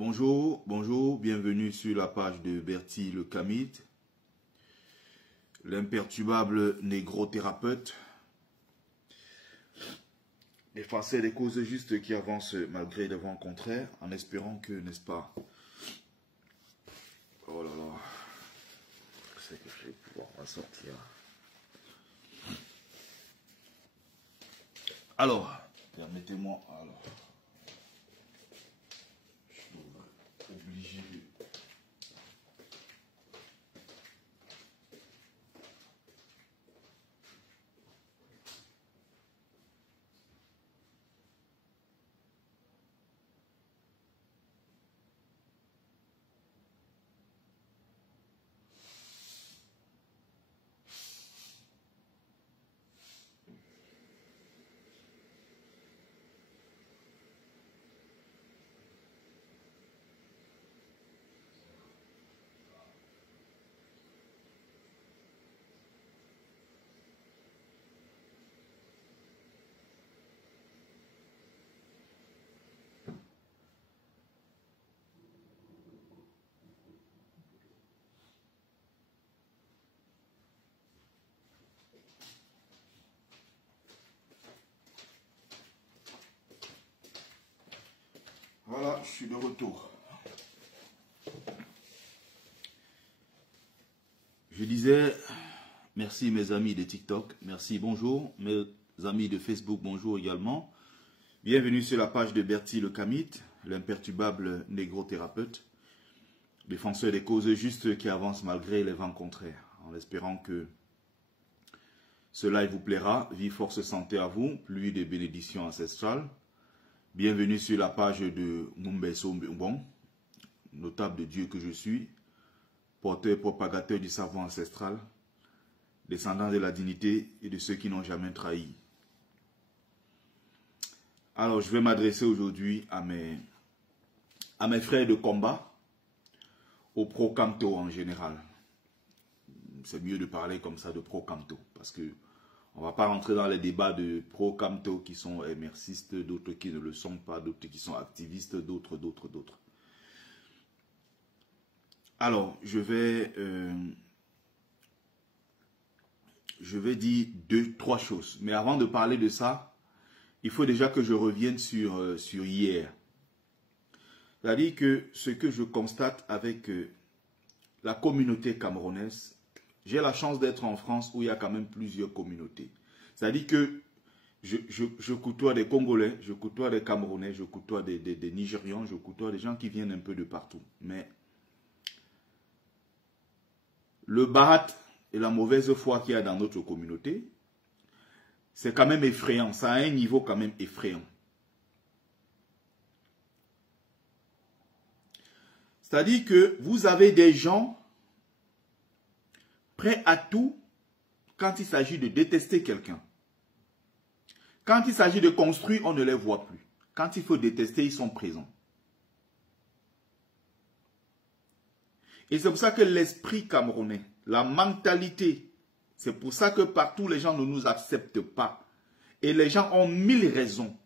Bonjour, bonjour, bienvenue sur la page de Bertie le Kamite, l'imperturbable négro-thérapeute, l'effaceur des causes justes qui avancent malgré les vents contraires, en espérant que, n'est-ce pas, oh là là, c'est que je vais pouvoir m'en sortir. Alors, permettez-moi, alors, je suis obligé de... Voilà, je suis de retour. Je disais, merci mes amis de TikTok, merci, bonjour, mes amis de Facebook, bonjour également. Bienvenue sur la page de Bertie le Kamite, l'imperturbable négro-thérapeute, défenseur des causes justes qui avancent malgré les vents contraires, en espérant que ce live vous plaira. Vie, force, santé à vous, pluie de bénédictions ancestrales. Bienvenue sur la page de Mumbeso Mbon, notable de Dieu que je suis, porteur et propagateur du savoir ancestral, descendant de la dignité et de ceux qui n'ont jamais trahi. Alors, je vais m'adresser aujourd'hui à mes frères de combat, aux pro-Camto en général. C'est mieux de parler comme ça de pro-Camto, parce que on ne va pas rentrer dans les débats de pro-Camto qui sont émercistes, d'autres qui ne le sont pas, d'autres qui sont activistes, d'autres. Alors, je vais dire trois choses. Mais avant de parler de ça, il faut déjà que je revienne sur hier. C'est-à-dire que ce que je constate avec la communauté camerounaise, j'ai la chance d'être en France où il y a quand même plusieurs communautés. C'est-à-dire que je côtoie des Congolais, je côtoie des Camerounais, je côtoie des Nigérians, je côtoie des gens qui viennent un peu de partout. Mais le barat et la mauvaise foi qu'il y a dans notre communauté, c'est quand même effrayant. Ça a un niveau quand même effrayant. C'est-à-dire que vous avez des gens prêts à tout quand il s'agit de détester quelqu'un. Quand il s'agit de construire, on ne les voit plus. Quand il faut détester, ils sont présents. Et c'est pour ça que l'esprit camerounais, la mentalité, c'est pour ça que partout les gens ne nous acceptent pas. Et les gens ont mille raisons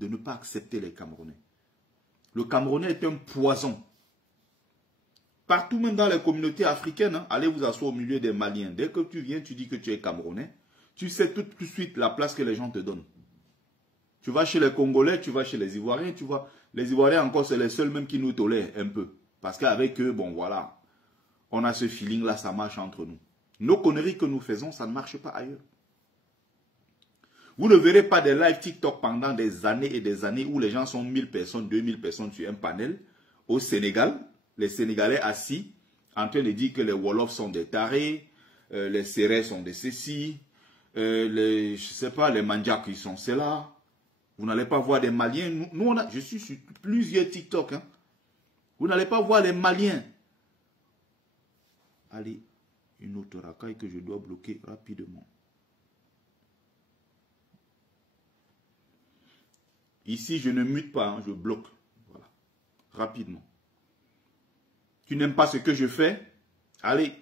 de ne pas accepter les Camerounais. Le Camerounais est un poison. Partout, même dans les communautés africaines, hein, allez vous asseoir au milieu des Maliens. Dès que tu viens, tu dis que tu es Camerounais. Tu sais tout de suite la place que les gens te donnent. Tu vas chez les Congolais, tu vas chez les Ivoiriens, tu vois. Les Ivoiriens encore, c'est les seuls même qui nous tolèrent un peu. Parce qu'avec eux, bon voilà, on a ce feeling-là, ça marche entre nous. Nos conneries que nous faisons, ça ne marche pas ailleurs. Vous ne verrez pas des lives TikTok pendant des années et des années où les gens sont 1000 personnes, 2000 personnes sur un panel. Au Sénégal, les Sénégalais assis, en train de dire que les Wolofs sont des tarés, les Sérés sont des ceci, je sais pas, les Mandjaks ils sont cela. Vous n'allez pas voir des Maliens. Nous je suis sur plusieurs TikTok. Hein. Vous n'allez pas voir les Maliens. Allez, une autre racaille que je dois bloquer rapidement. Ici, je ne mute pas, hein, je bloque. Voilà, rapidement. Tu n'aimes pas ce que je fais? Allez.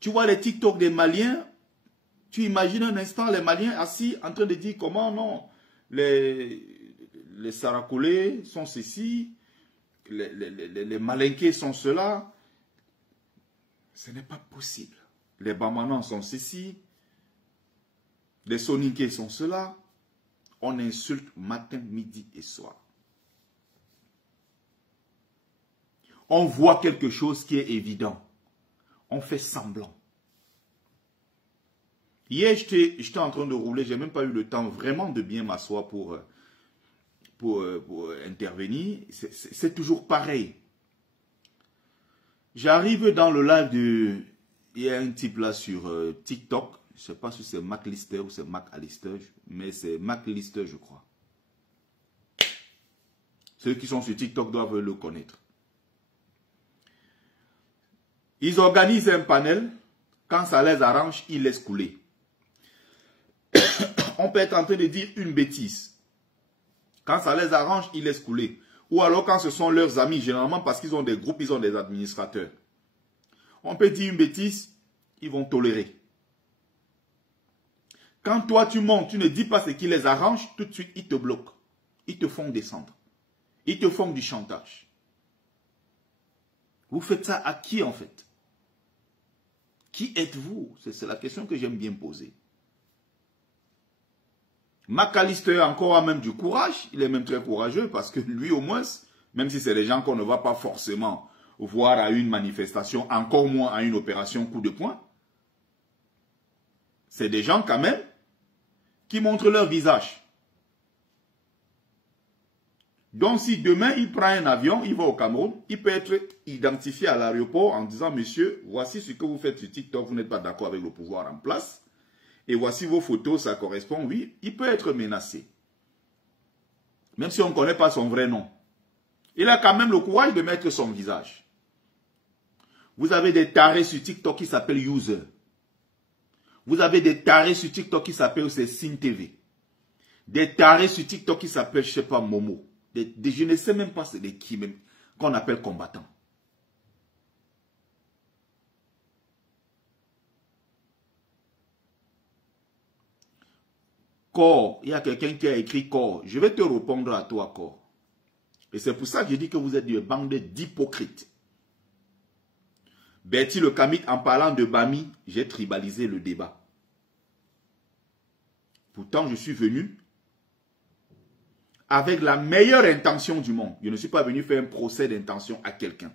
Tu vois les TikTok des Maliens? Tu imagines un instant les Maliens assis en train de dire comment non, les les Sarakolés sont ceci, les Malinqués sont cela. Ce n'est pas possible. Les Bamanans sont ceci, les Soninké sont cela. On insulte matin, midi et soir. On voit quelque chose qui est évident. On fait semblant. Hier, j'étais en train de rouler. Je n'ai même pas eu le temps vraiment de bien m'asseoir pour intervenir. C'est toujours pareil. J'arrive dans le live de... Il y a un type là sur TikTok. Je ne sais pas si c'est Mac Lister ou c'est Mac Alister. Mais c'est Mac Lister, je crois. Ceux qui sont sur TikTok doivent le connaître. Ils organisent un panel. Quand ça les arrange, ils laissent couler. On peut être en train de dire une bêtise. Quand ça les arrange, ils laissent couler. Ou alors quand ce sont leurs amis, généralement parce qu'ils ont des groupes, ils ont des administrateurs. On peut dire une bêtise, ils vont tolérer. Quand toi tu montes, tu ne dis pas ce qui les arrange, tout de suite ils te bloquent. Ils te font descendre. Ils te font du chantage. Vous faites ça à qui en fait? Qui êtes-vous? C'est la question que j'aime bien poser. McAllister encore a même du courage. Il est même très courageux parce que lui au moins, même si c'est des gens qu'on ne va pas forcément voir à une manifestation, encore moins à une opération coup de poing, c'est des gens quand même qui montrent leur visage. Donc si demain il prend un avion, il va au Cameroun, il peut être identifié à l'aéroport en disant « Monsieur, voici ce que vous faites sur TikTok, vous n'êtes pas d'accord avec le pouvoir en place. Et voici vos photos, ça correspond, oui. » Il peut être menacé. Même si on ne connaît pas son vrai nom. Il a quand même le courage de mettre son visage. Vous avez des tarés sur TikTok qui s'appellent User. Vous avez des tarés sur TikTok qui s'appellent Cine TV. Des tarés sur TikTok qui s'appellent, je ne sais pas, Momo. Je ne sais même pas c'est des qui même, qu'on appelle combattants. Corps, il y a quelqu'un qui a écrit corps. Je vais te répondre à toi, corps. Et c'est pour ça que je dis que vous êtes une bande d'hypocrites. Bertie le Kamit, en parlant de Bami, j'ai tribalisé le débat. Pourtant, je suis venu avec la meilleure intention du monde. Je ne suis pas venu faire un procès d'intention à quelqu'un.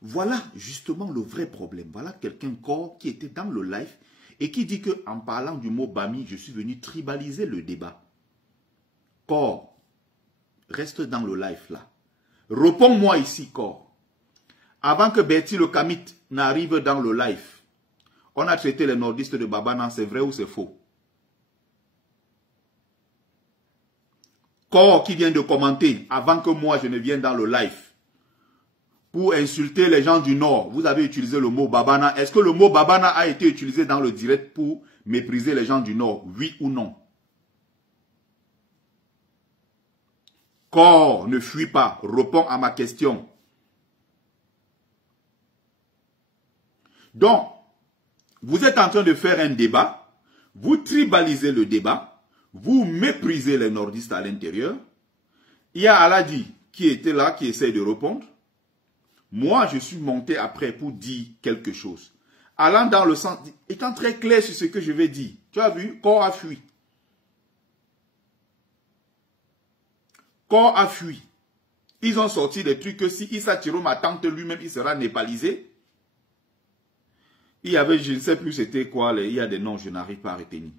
Voilà justement le vrai problème. Voilà quelqu'un corps qui était dans le live et qui dit qu'en parlant du mot Bami, je suis venu tribaliser le débat. Corps, reste dans le live là. Réponds-moi ici, corps. Avant que Bertie le Kamit n'arrive dans le live, on a traité les nordistes de Babana, c'est vrai ou c'est faux? Corps qui vient de commenter, avant que moi je ne vienne dans le live, pour insulter les gens du Nord, vous avez utilisé le mot Babana. Est-ce que le mot Babana a été utilisé dans le direct pour mépriser les gens du Nord? Oui ou non? Corps, ne fuis pas. Réponds à ma question. Donc, vous êtes en train de faire un débat. Vous tribalisez le débat. Vous méprisez les nordistes à l'intérieur. Il y a Aladi qui était là, qui essaie de répondre. Moi, je suis monté après pour dire quelque chose. Allant dans le sens, étant très clair sur ce que je vais dire. Tu as vu, corps a fui. Corps a fui. Ils ont sorti des trucs que si Issa Tiro, ma tante lui-même, il sera népalisé. Il y avait, je ne sais plus c'était quoi, il y a des noms, je n'arrive pas à retenir.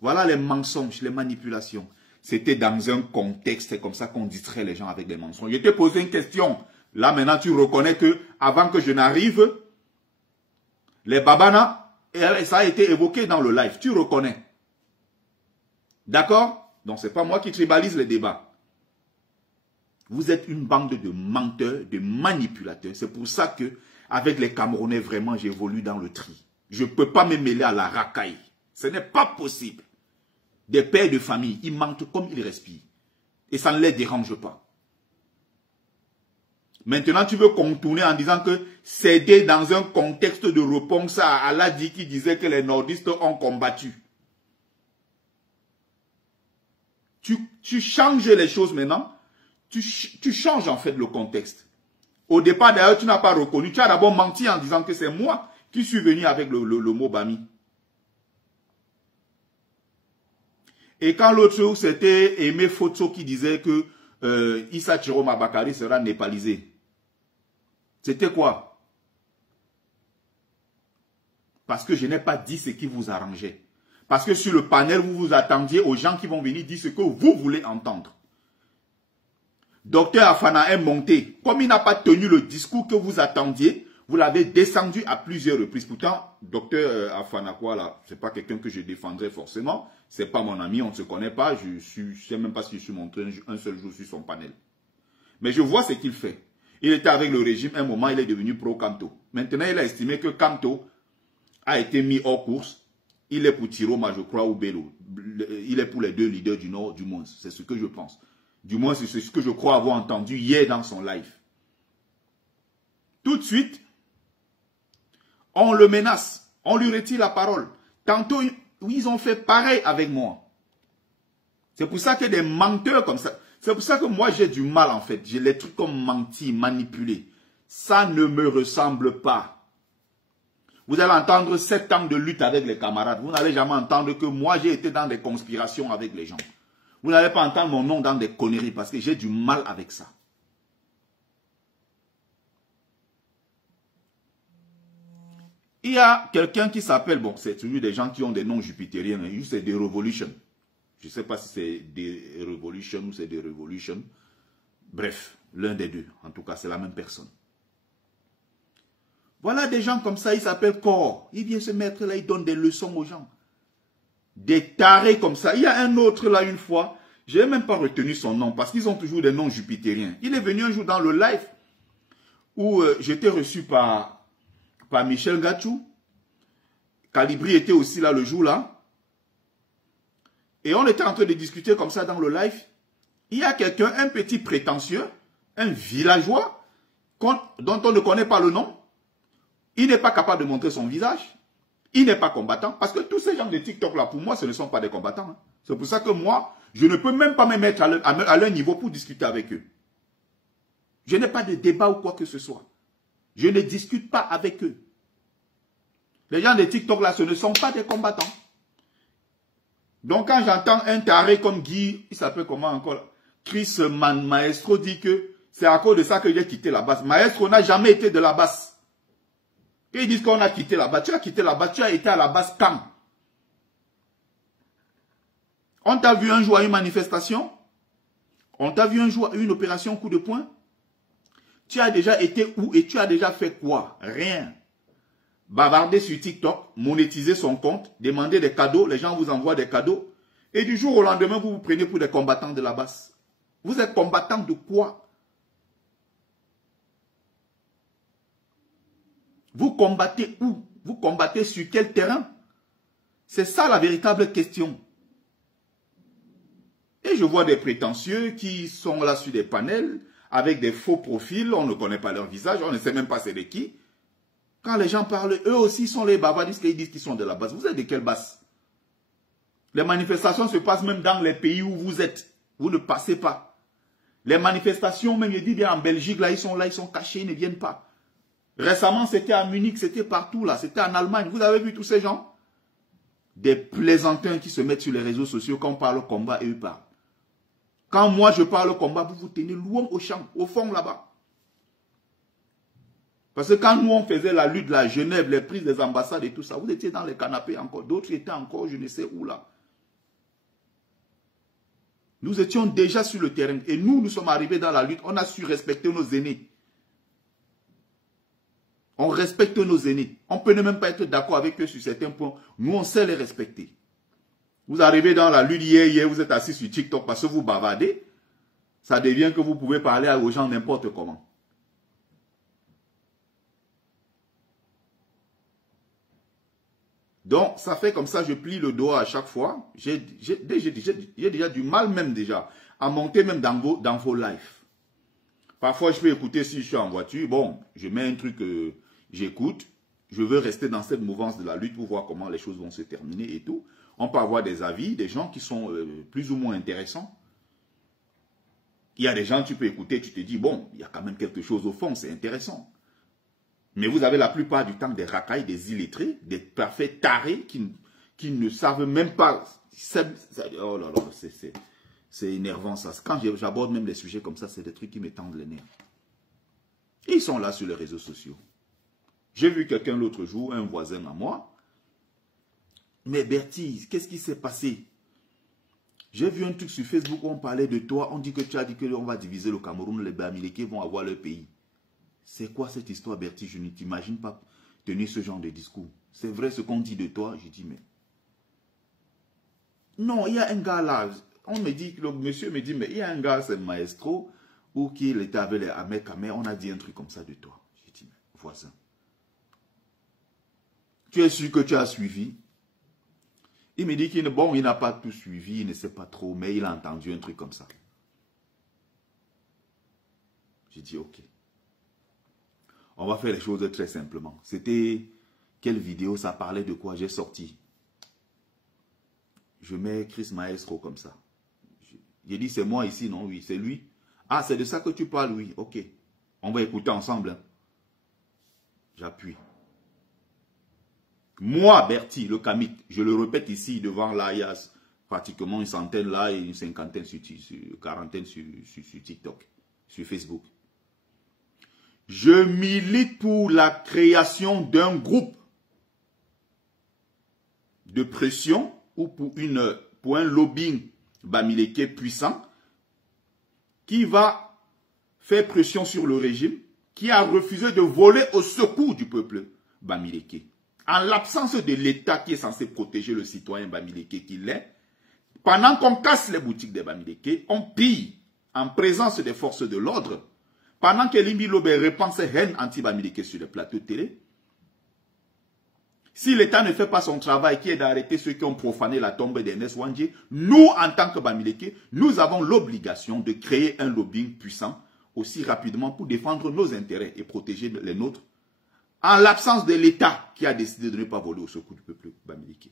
Voilà les mensonges, les manipulations. C'était dans un contexte, c'est comme ça qu'on distrait les gens avec des mensonges. Je t'ai posé une question. Là, maintenant, tu reconnais que avant que je n'arrive, les Babana, ça a été évoqué dans le live. Tu reconnais. D'accord? Donc, ce n'est pas moi qui tribalise les débats. Vous êtes une bande de menteurs, de manipulateurs. C'est pour ça que, avec les Camerounais, vraiment, j'évolue dans le tri. Je ne peux pas me mêler à la racaille. Ce n'est pas possible. Des pères de famille, ils mentent comme ils respirent. Et ça ne les dérange pas. Maintenant, tu veux contourner en disant que c'était dans un contexte de réponse à Allah-dit qui disait que les nordistes ont combattu. Tu changes les choses maintenant. Tu changes en fait le contexte. Au départ, d'ailleurs, tu n'as pas reconnu. Tu as d'abord menti en disant que c'est moi qui suis venu avec le mot Bami. Et quand l'autre jour, c'était Aimé Fotso qui disait que Issa Chiroma Bakari sera népalisé. C'était quoi? Parce que je n'ai pas dit ce qui vous arrangeait. Parce que sur le panel, vous vous attendiez aux gens qui vont venir dire ce que vous voulez entendre. Docteur Afana est monté. Comme il n'a pas tenu le discours que vous attendiez, vous l'avez descendu à plusieurs reprises. Pourtant, docteur Afana, quoi là, c'est pas quelqu'un que je défendrais forcément. C'est pas mon ami, on ne se connaît pas. Je ne sais même pas si je suis montré un seul jour sur son panel. Mais je vois ce qu'il fait. Il était avec le régime, un moment, il est devenu pro-Camto. Maintenant, il a estimé que Camto a été mis hors course. Il est pour Tiroma, je crois, ou Bello. Il est pour les deux leaders du Nord, du moins. C'est ce que je pense. Du moins, c'est ce que je crois avoir entendu hier dans son live. Tout de suite, on le menace. On lui retire la parole. Tantôt, ils ont fait pareil avec moi. C'est pour ça que des menteurs comme ça. C'est pour ça que moi, j'ai du mal, en fait. J'ai les trucs comme menti, manipulé. Ça ne me ressemble pas. Vous allez entendre 7 ans de lutte avec les camarades. Vous n'allez jamais entendre que moi, j'ai été dans des conspirations avec les gens. Vous n'allez pas entendre mon nom dans des conneries parce que j'ai du mal avec ça. Il y a quelqu'un qui s'appelle, bon, c'est toujours des gens qui ont des noms jupitériens, hein, c'est des Revolution. Je ne sais pas si c'est des Revolution ou c'est des Revolution. Bref, l'un des deux. En tout cas, c'est la même personne. Voilà des gens comme ça, ils s'appellent Corps. Il vient se mettre là, il donne des leçons aux gens. Des tarés comme ça. Il y a un autre là une fois, je n'ai même pas retenu son nom parce qu'ils ont toujours des noms jupitériens. Il est venu un jour dans le live où j'étais reçu par Michel Gachou. Calibri était aussi là le jour là. Et on était en train de discuter comme ça dans le live. Il y a quelqu'un, un petit prétentieux, un villageois, dont on ne connaît pas le nom. Il n'est pas capable de montrer son visage. Il n'est pas combattant. Parce que tous ces gens de TikTok là, pour moi, ce ne sont pas des combattants. Hein. C'est pour ça que moi, je ne peux même pas me mettre à leur niveau pour discuter avec eux. Je n'ai pas de débat ou quoi que ce soit. Je ne discute pas avec eux. Les gens de TikTok là, ce ne sont pas des combattants. Donc quand j'entends un taré comme Guy, il s'appelle comment encore, Chris Maestro dit que c'est à cause de ça que j'ai quitté la base. Maestro n'a jamais été de la base. Et ils disent qu'on a quitté la base. Tu as quitté la base, tu as été à la base quand? On t'a vu un jour à une manifestation? On t'a vu un jour à une opération coup de poing? Tu as déjà été où et tu as déjà fait quoi? Rien. Bavarder sur TikTok, monétiser son compte, demander des cadeaux, les gens vous envoient des cadeaux. Et du jour au lendemain, vous vous prenez pour des combattants de la base. Vous êtes combattants de quoi? Vous combattez où? Vous combattez sur quel terrain? C'est ça la véritable question. Et je vois des prétentieux qui sont là sur des panels, avec des faux profils, on ne connaît pas leur visage, on ne sait même pas c'est de qui. Quand les gens parlent, eux aussi sont les bavardistes qui disent qu'ils sont de la base. Vous êtes de quelle base? Les manifestations se passent même dans les pays où vous êtes. Vous ne passez pas. Les manifestations, même je dis bien en Belgique, là, ils sont cachés, ils ne viennent pas. Récemment, c'était à Munich, c'était partout là, c'était en Allemagne. Vous avez vu tous ces gens? Des plaisantins qui se mettent sur les réseaux sociaux quand on parle combat et eux parlent. Quand moi je parle combat, vous vous tenez loin au champ, au fond là-bas. Parce que quand nous on faisait la lutte, la Genève, les prises des ambassades et tout ça, vous étiez dans les canapés encore, d'autres étaient encore je ne sais où là. Nous étions déjà sur le terrain et nous sommes arrivés dans la lutte, on a su respecter nos aînés. On respecte nos aînés. On peut ne même pas être d'accord avec eux sur certains points. Nous, on sait les respecter. Vous arrivez dans la lutte hier, vous êtes assis sur TikTok parce que vous bavardez. Ça devient que vous pouvez parler aux gens n'importe comment. Donc, ça fait comme ça, je plie le doigt à chaque fois. J'ai déjà du mal même déjà à monter même dans vos lives. Parfois, je peux écouter si je suis en voiture. Bon, je mets un truc, j'écoute. Je veux rester dans cette mouvance de la lutte pour voir comment les choses vont se terminer et tout. On peut avoir des avis, des gens qui sont plus ou moins intéressants. Il y a des gens, tu peux écouter, tu te dis, bon, il y a quand même quelque chose au fond, c'est intéressant. Mais vous avez la plupart du temps des racailles, des illettrés, des parfaits tarés qui ne savent même pas. Oh là là, c'est énervant ça. Quand j'aborde même des sujets comme ça, c'est des trucs qui me tendent les nerfs. Et ils sont là sur les réseaux sociaux. J'ai vu quelqu'un l'autre jour, un voisin à moi. Mais Bertie, qu'est-ce qui s'est passé? J'ai vu un truc sur Facebook où on parlait de toi. On dit que tu as dit qu'on va diviser le Cameroun, les Bamileke vont avoir leur pays. C'est quoi cette histoire, Bertie? Je ne t'imagine pas tenir ce genre de discours. C'est vrai ce qu'on dit de toi? Je dis, mais... Non, il y a un gars là. On me dit, le monsieur me dit, mais il y a un gars, c'est Maestro, ou qu'il était avec les Amé, on a dit un truc comme ça de toi. Je dis, mais voisin. Tu es sûr que tu as suivi? Il me dit qu'il n'a pas tout suivi, il ne sait pas trop, mais il a entendu un truc comme ça. J'ai dit, ok. On va faire les choses très simplement. C'était, quelle vidéo, ça parlait de quoi? J'ai sorti. Je mets Chris Maestro comme ça. J'ai dit, c'est moi ici, non? Oui, c'est lui. Ah, c'est de ça que tu parles, oui. Ok. On va écouter ensemble. Hein. J'appuie. Moi, Bertie, le Kamit, je le répète ici devant là, il y a pratiquement une centaine là et une cinquantaine, quarantaine sur TikTok, sur Facebook. Je milite pour la création d'un groupe de pression ou pour un lobbying Bamileke puissant qui va faire pression sur le régime qui a refusé de voler au secours du peuple Bamileke. En l'absence de l'État qui est censé protéger le citoyen Bamileke qu'il est, pendant qu'on casse les boutiques des Bamileke, on pille en présence des forces de l'ordre, pendant que Limbi Lobe répand ses haines anti-Bamileke sur les plateaux de télé. Si l'État ne fait pas son travail qui est d'arrêter ceux qui ont profané la tombe d'Ernest Ouandjé, nous, en tant que Bamileke, nous avons l'obligation de créer un lobbying puissant aussi rapidement pour défendre nos intérêts et protéger les nôtres, en l'absence de l'État qui a décidé de ne pas voler au secours du peuple Bamileke.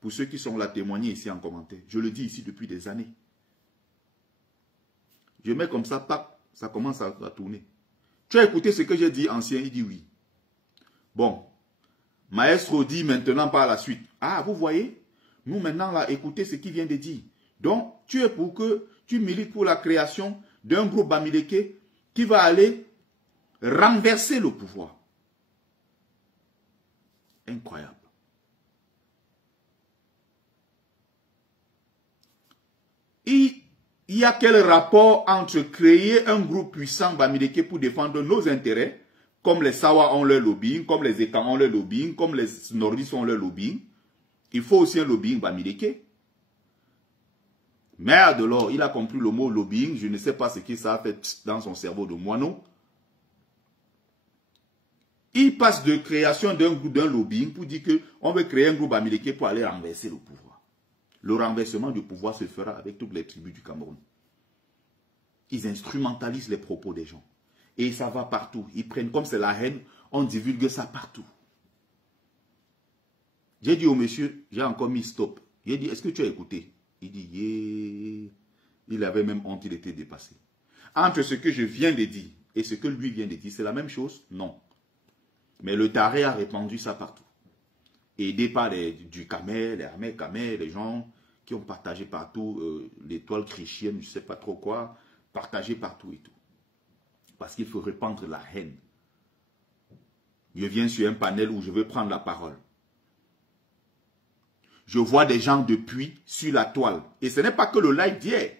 Pour ceux qui sont là, témoignez ici en commentaire. Je le dis ici depuis des années. Je mets comme ça, pac, ça commence à tourner. Tu as écouté ce que j'ai dit ancien? Il dit oui. Bon. Maestro dit maintenant par la suite. Ah, vous voyez? Nous maintenant, là, écoutez ce qu'il vient de dire. Donc, tu es pour que tu milites pour la création d'un groupe Bamileke qui va aller renverser le pouvoir. Incroyable. Il y a quel rapport entre créer un groupe puissant Bamileke pour défendre nos intérêts, comme les Sawa ont leur lobbying, comme les Ekan ont leur lobbying, comme les Nordistes ont leur lobbying. Il faut aussi un lobbying Bamileke. Merde alors, il a compris le mot lobbying, je ne sais pas ce que ça a fait dans son cerveau de moineau. Il passe de création d'un lobbying pour dire qu'on veut créer un groupe Bamileke pour aller renverser le pouvoir. Le renversement du pouvoir se fera avec toutes les tribus du Cameroun. Ils instrumentalisent les propos des gens. Et ça va partout. Ils prennent, comme c'est la haine, on divulgue ça partout. J'ai dit au monsieur, j'ai encore mis stop. J'ai dit, est-ce que tu as écouté? Il dit, yeah. Il avait même honte, il était dépassé. Entre ce que je viens de dire et ce que lui vient de dire, c'est la même chose? Non. Mais le taré a répandu ça partout. Aidé par du Kamel, les armées Kamel, les gens qui ont partagé partout l'étoile chrétienne, je ne sais pas trop quoi, partagé partout et tout. Parce qu'il faut répandre la haine. Je viens sur un panel où je veux prendre la parole. Je vois des gens depuis sur la toile. Et ce n'est pas que le live d'hier.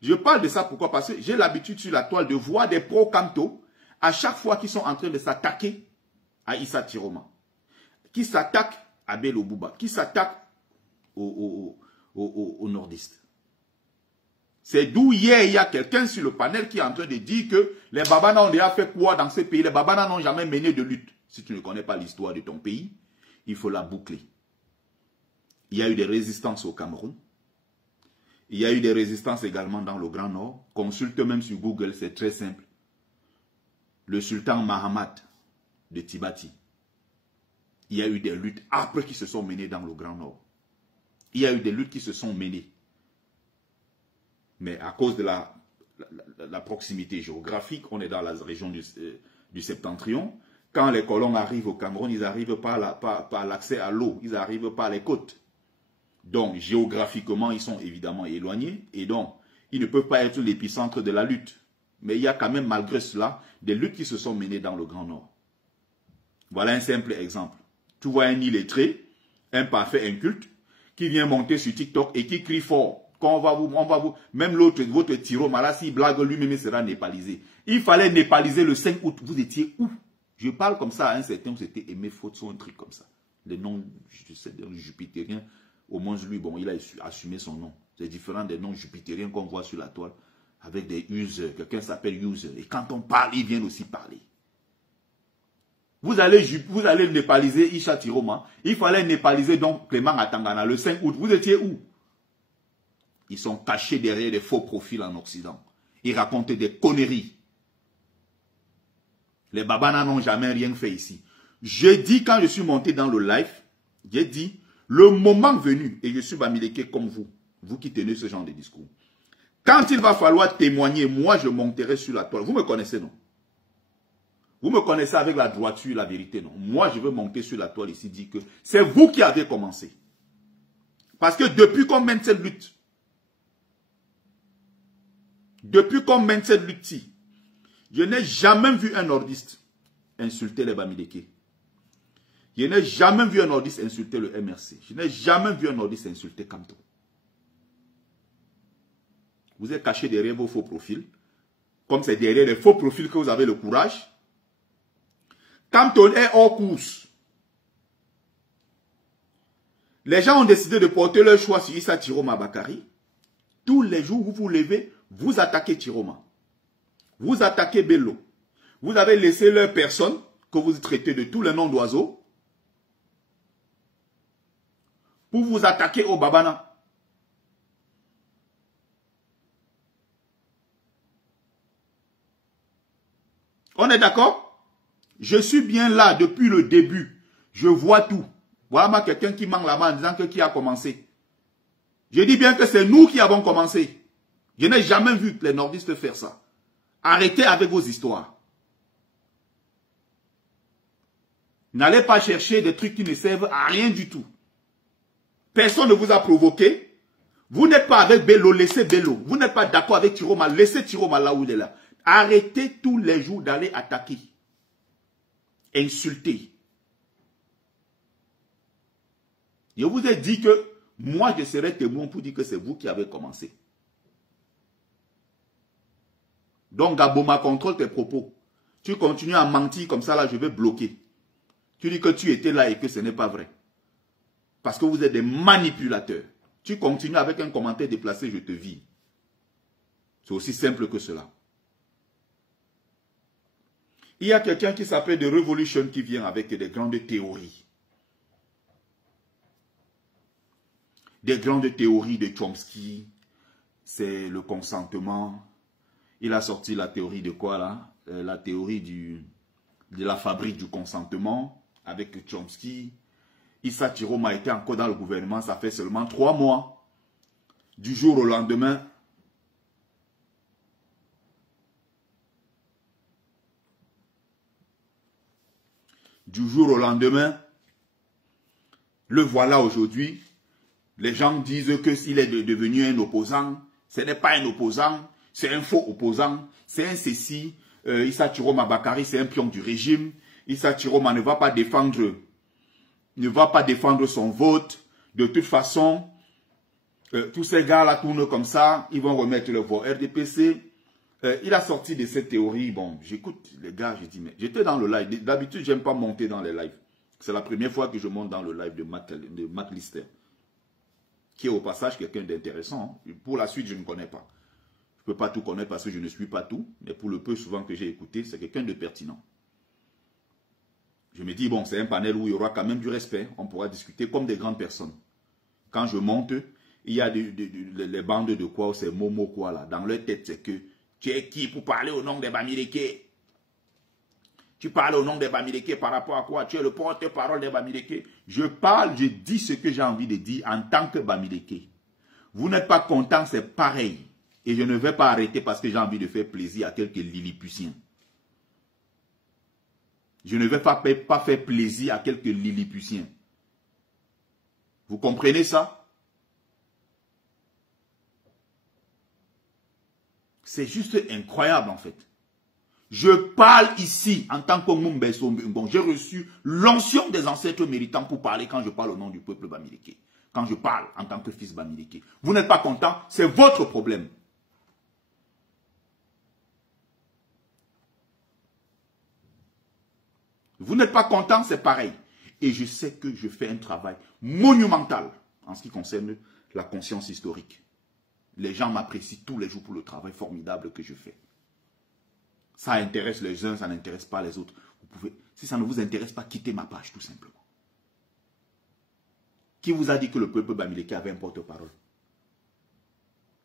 Je parle de ça pourquoi? Parce que j'ai l'habitude sur la toile de voir des pro-Kanto à chaque fois qu'ils sont en train de s'attaquer à Issa Tiroma, qui s'attaque à Bello Bouba, qui s'attaque aux nordistes. C'est d'où hier, il y a quelqu'un sur le panel qui est en train de dire que les Babana ont déjà fait quoi dans ce pays? Les Babana n'ont jamais mené de lutte. Si tu ne connais pas l'histoire de ton pays, il faut la boucler. Il y a eu des résistances au Cameroun. Il y a eu des résistances également dans le Grand Nord. Consulte même sur Google, c'est très simple. le sultan Mahamat de Tibati, il y a eu des luttes âpres qui se sont menées dans le Grand Nord. Il y a eu des luttes qui se sont menées. Mais à cause de la proximité géographique, on est dans la région du Septentrion. Quand les colons arrivent au Cameroun, ils n'arrivent pas à l'accès à l'eau, ils n'arrivent pas à les côtes. Donc, géographiquement, ils sont évidemment éloignés et donc, ils ne peuvent pas être l'épicentre de la lutte. Mais il y a quand même, malgré cela, des luttes qui se sont menées dans le Grand Nord. Voilà un simple exemple. Tu vois un illettré, un parfait inculte, qui vient monter sur TikTok et qui crie fort. Quand on va vous, même l'autre, votre Tiroma, là, s'il blague, lui-même, il sera népalisé. Il fallait népaliser le 5 août. Vous étiez où? Je parle comme ça à un certain où c'était Aimé Fotso, un truc comme ça. Les noms, je sais, des jupitériens, au moins lui, bon, il a assumé son nom. C'est différent des noms jupitériens qu'on voit sur la toile, avec des user. Quelqu'un s'appelle user. Et quand on parle, ils viennent aussi parler. Vous allez népaliser Isha Tiroma. Il fallait népaliser donc Clément Atangana le 5 août. Vous étiez où? Ils sont cachés derrière des faux profils en Occident. Ils racontent des conneries. Les Babana n'ont jamais rien fait ici. J'ai dit, quand je suis monté dans le live, j'ai dit, le moment venu, et je suis Bamileke comme vous, vous qui tenez ce genre de discours, quand il va falloir témoigner, moi je monterai sur la toile. Vous me connaissez, non? Vous me connaissez avec la droiture, la vérité, non? Moi je veux monter sur la toile ici, dire que c'est vous qui avez commencé. Parce que depuis qu'on mène cette lutte, je n'ai jamais vu un nordiste insulter les Bamileke. Je n'ai jamais vu un nordiste insulter le MRC. Je n'ai jamais vu un nordiste insulter Kamto. Vous êtes caché derrière vos faux profils. Comme c'est derrière les faux profils que vous avez le courage. Kamto est hors course. Les gens ont décidé de porter leur choix sur Issa Tiroma Bakari. Tous les jours où vous vous levez, vous attaquez Tiroma. Vous attaquez Bello. Vous avez laissé leur personne, que vous traitez de tous les noms d'oiseaux, pour vous attaquer au Babana. On est d'accord? Je suis bien là depuis le début. Je vois tout. Voilà quelqu'un qui manque là-bas en disant que qui a commencé. Je dis bien que c'est nous qui avons commencé. Je n'ai jamais vu les nordistes faire ça. Arrêtez avec vos histoires. N'allez pas chercher des trucs qui ne servent à rien du tout. Personne ne vous a provoqué. Vous n'êtes pas avec Bello, laissez Bello. Vous n'êtes pas d'accord avec Tiroma, laissez Tiroma là où il est là. Arrêtez tous les jours d'aller attaquer. Insulter. Je vous ai dit que moi je serai témoin pour dire que c'est vous qui avez commencé. Donc Gaboma, contrôle tes propos. Tu continues à mentir comme ça, là je vais bloquer. Tu dis que tu étais là et que ce n'est pas vrai. Parce que vous êtes des manipulateurs. Tu continues avec un commentaire déplacé, je te vis. C'est aussi simple que cela. Il y a quelqu'un qui s'appelle The Revolution qui vient avec des grandes théories. Des grandes théories de Chomsky. C'est le consentement. Il a sorti la théorie de quoi là? La théorie de la fabrique du consentement avec Chomsky. Issa Tiroma était encore dans le gouvernement, ça fait seulement 3 mois. Du jour au lendemain, le voilà aujourd'hui. Les gens disent que s'il est devenu un opposant, ce n'est pas un opposant, c'est un faux opposant, c'est un ceci. Issa Tiroma Bakari, c'est un pion du régime. Issa Tiroma ne va pas défendre son vote. De toute façon, tous ces gars-là tournent comme ça, ils vont remettre le vote RDPC. Il a sorti de cette théorie. Bon, j'écoute les gars, je dis, mais j'étais dans le live. D'habitude, j'aime pas monter dans les lives. C'est la première fois que je monte dans le live de Matt Lister, qui est au passage quelqu'un d'intéressant. Hein. Pour la suite, je ne connais pas. Je ne peux pas tout connaître parce que je ne suis pas tout, mais pour le peu souvent que j'ai écouté, c'est quelqu'un de pertinent. Je me dis, bon, c'est un panel où il y aura quand même du respect. On pourra discuter comme des grandes personnes. Quand je monte, il y a les bandes de quoi, c'est Momo quoi là. Dans leur tête, c'est que tu es qui pour parler au nom des Bamileke? Tu parles au nom des Bamileke par rapport à quoi? Tu es le porte-parole des Bamileke. Je parle, je dis ce que j'ai envie de dire en tant que Bamileke. Vous n'êtes pas content, c'est pareil. Et je ne vais pas arrêter parce que j'ai envie de faire plaisir à quelques Lilliputiens. Je ne vais pas faire plaisir à quelques Lilliputiens. Vous comprenez ça? C'est juste incroyable en fait. Je parle ici en tant que Mumbeso Mbongo. J'ai reçu l'onction des ancêtres méritants pour parler quand je parle au nom du peuple Bamileke. Quand je parle en tant que fils Bamileke. Vous n'êtes pas content, c'est votre problème. Vous n'êtes pas content, c'est pareil. Et je sais que je fais un travail monumental en ce qui concerne la conscience historique. Les gens m'apprécient tous les jours pour le travail formidable que je fais. Ça intéresse les uns, ça n'intéresse pas les autres. Vous pouvez, si ça ne vous intéresse pas, quittez ma page tout simplement. Qui vous a dit que le peuple Bamileke avait un porte-parole?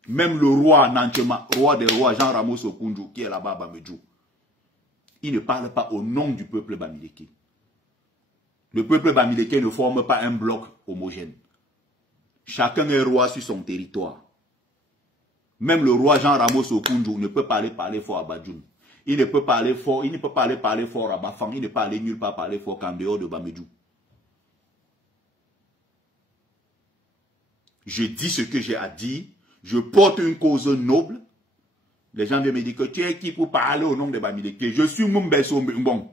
Même le roi Nanchema, roi des rois, Jean Ramos Okunju, qui est là-bas à Bamedjou, il ne parle pas au nom du peuple Bamileke. Le peuple Bamileke ne forme pas un bloc homogène. Chacun est roi sur son territoire. Même le roi Jean Ramos Okunju ne peut pas aller parler fort à Badjoun. Il ne peut pas aller fort, il ne peut pas aller parler fort à Bafang, il ne peut pas aller nulle part parler fort qu'en dehors de Bamedjou. Je dis ce que j'ai à dire, je porte une cause noble. Les gens viennent me dire que tu es qui pour parler au nom de Bamileke? Je suis Mumbeso Mbongo.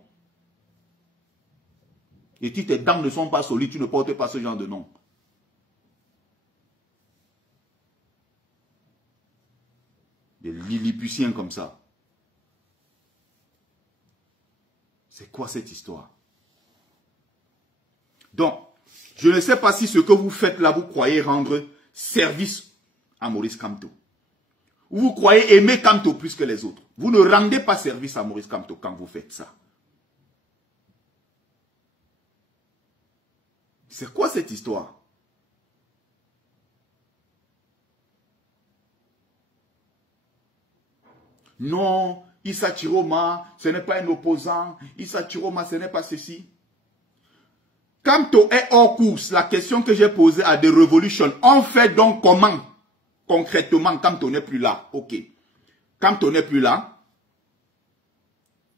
Et si tes dents ne sont pas solides, tu ne portes pas ce genre de nom. Des Lilliputiens comme ça. C'est quoi cette histoire? Donc, je ne sais pas si ce que vous faites là, vous croyez rendre service à Maurice Kamto. Ou vous croyez aimer Kamto plus que les autres. Vous ne rendez pas service à Maurice Kamto quand vous faites ça. C'est quoi cette histoire? Non, Issa Chiroma, ce n'est pas un opposant. Issa Chiroma, ce n'est pas ceci. Kamto est hors course. La question que j'ai posée à The Revolution, on fait donc comment? Concrètement, Kamto n'est plus là. Ok. Kamto n'est plus là.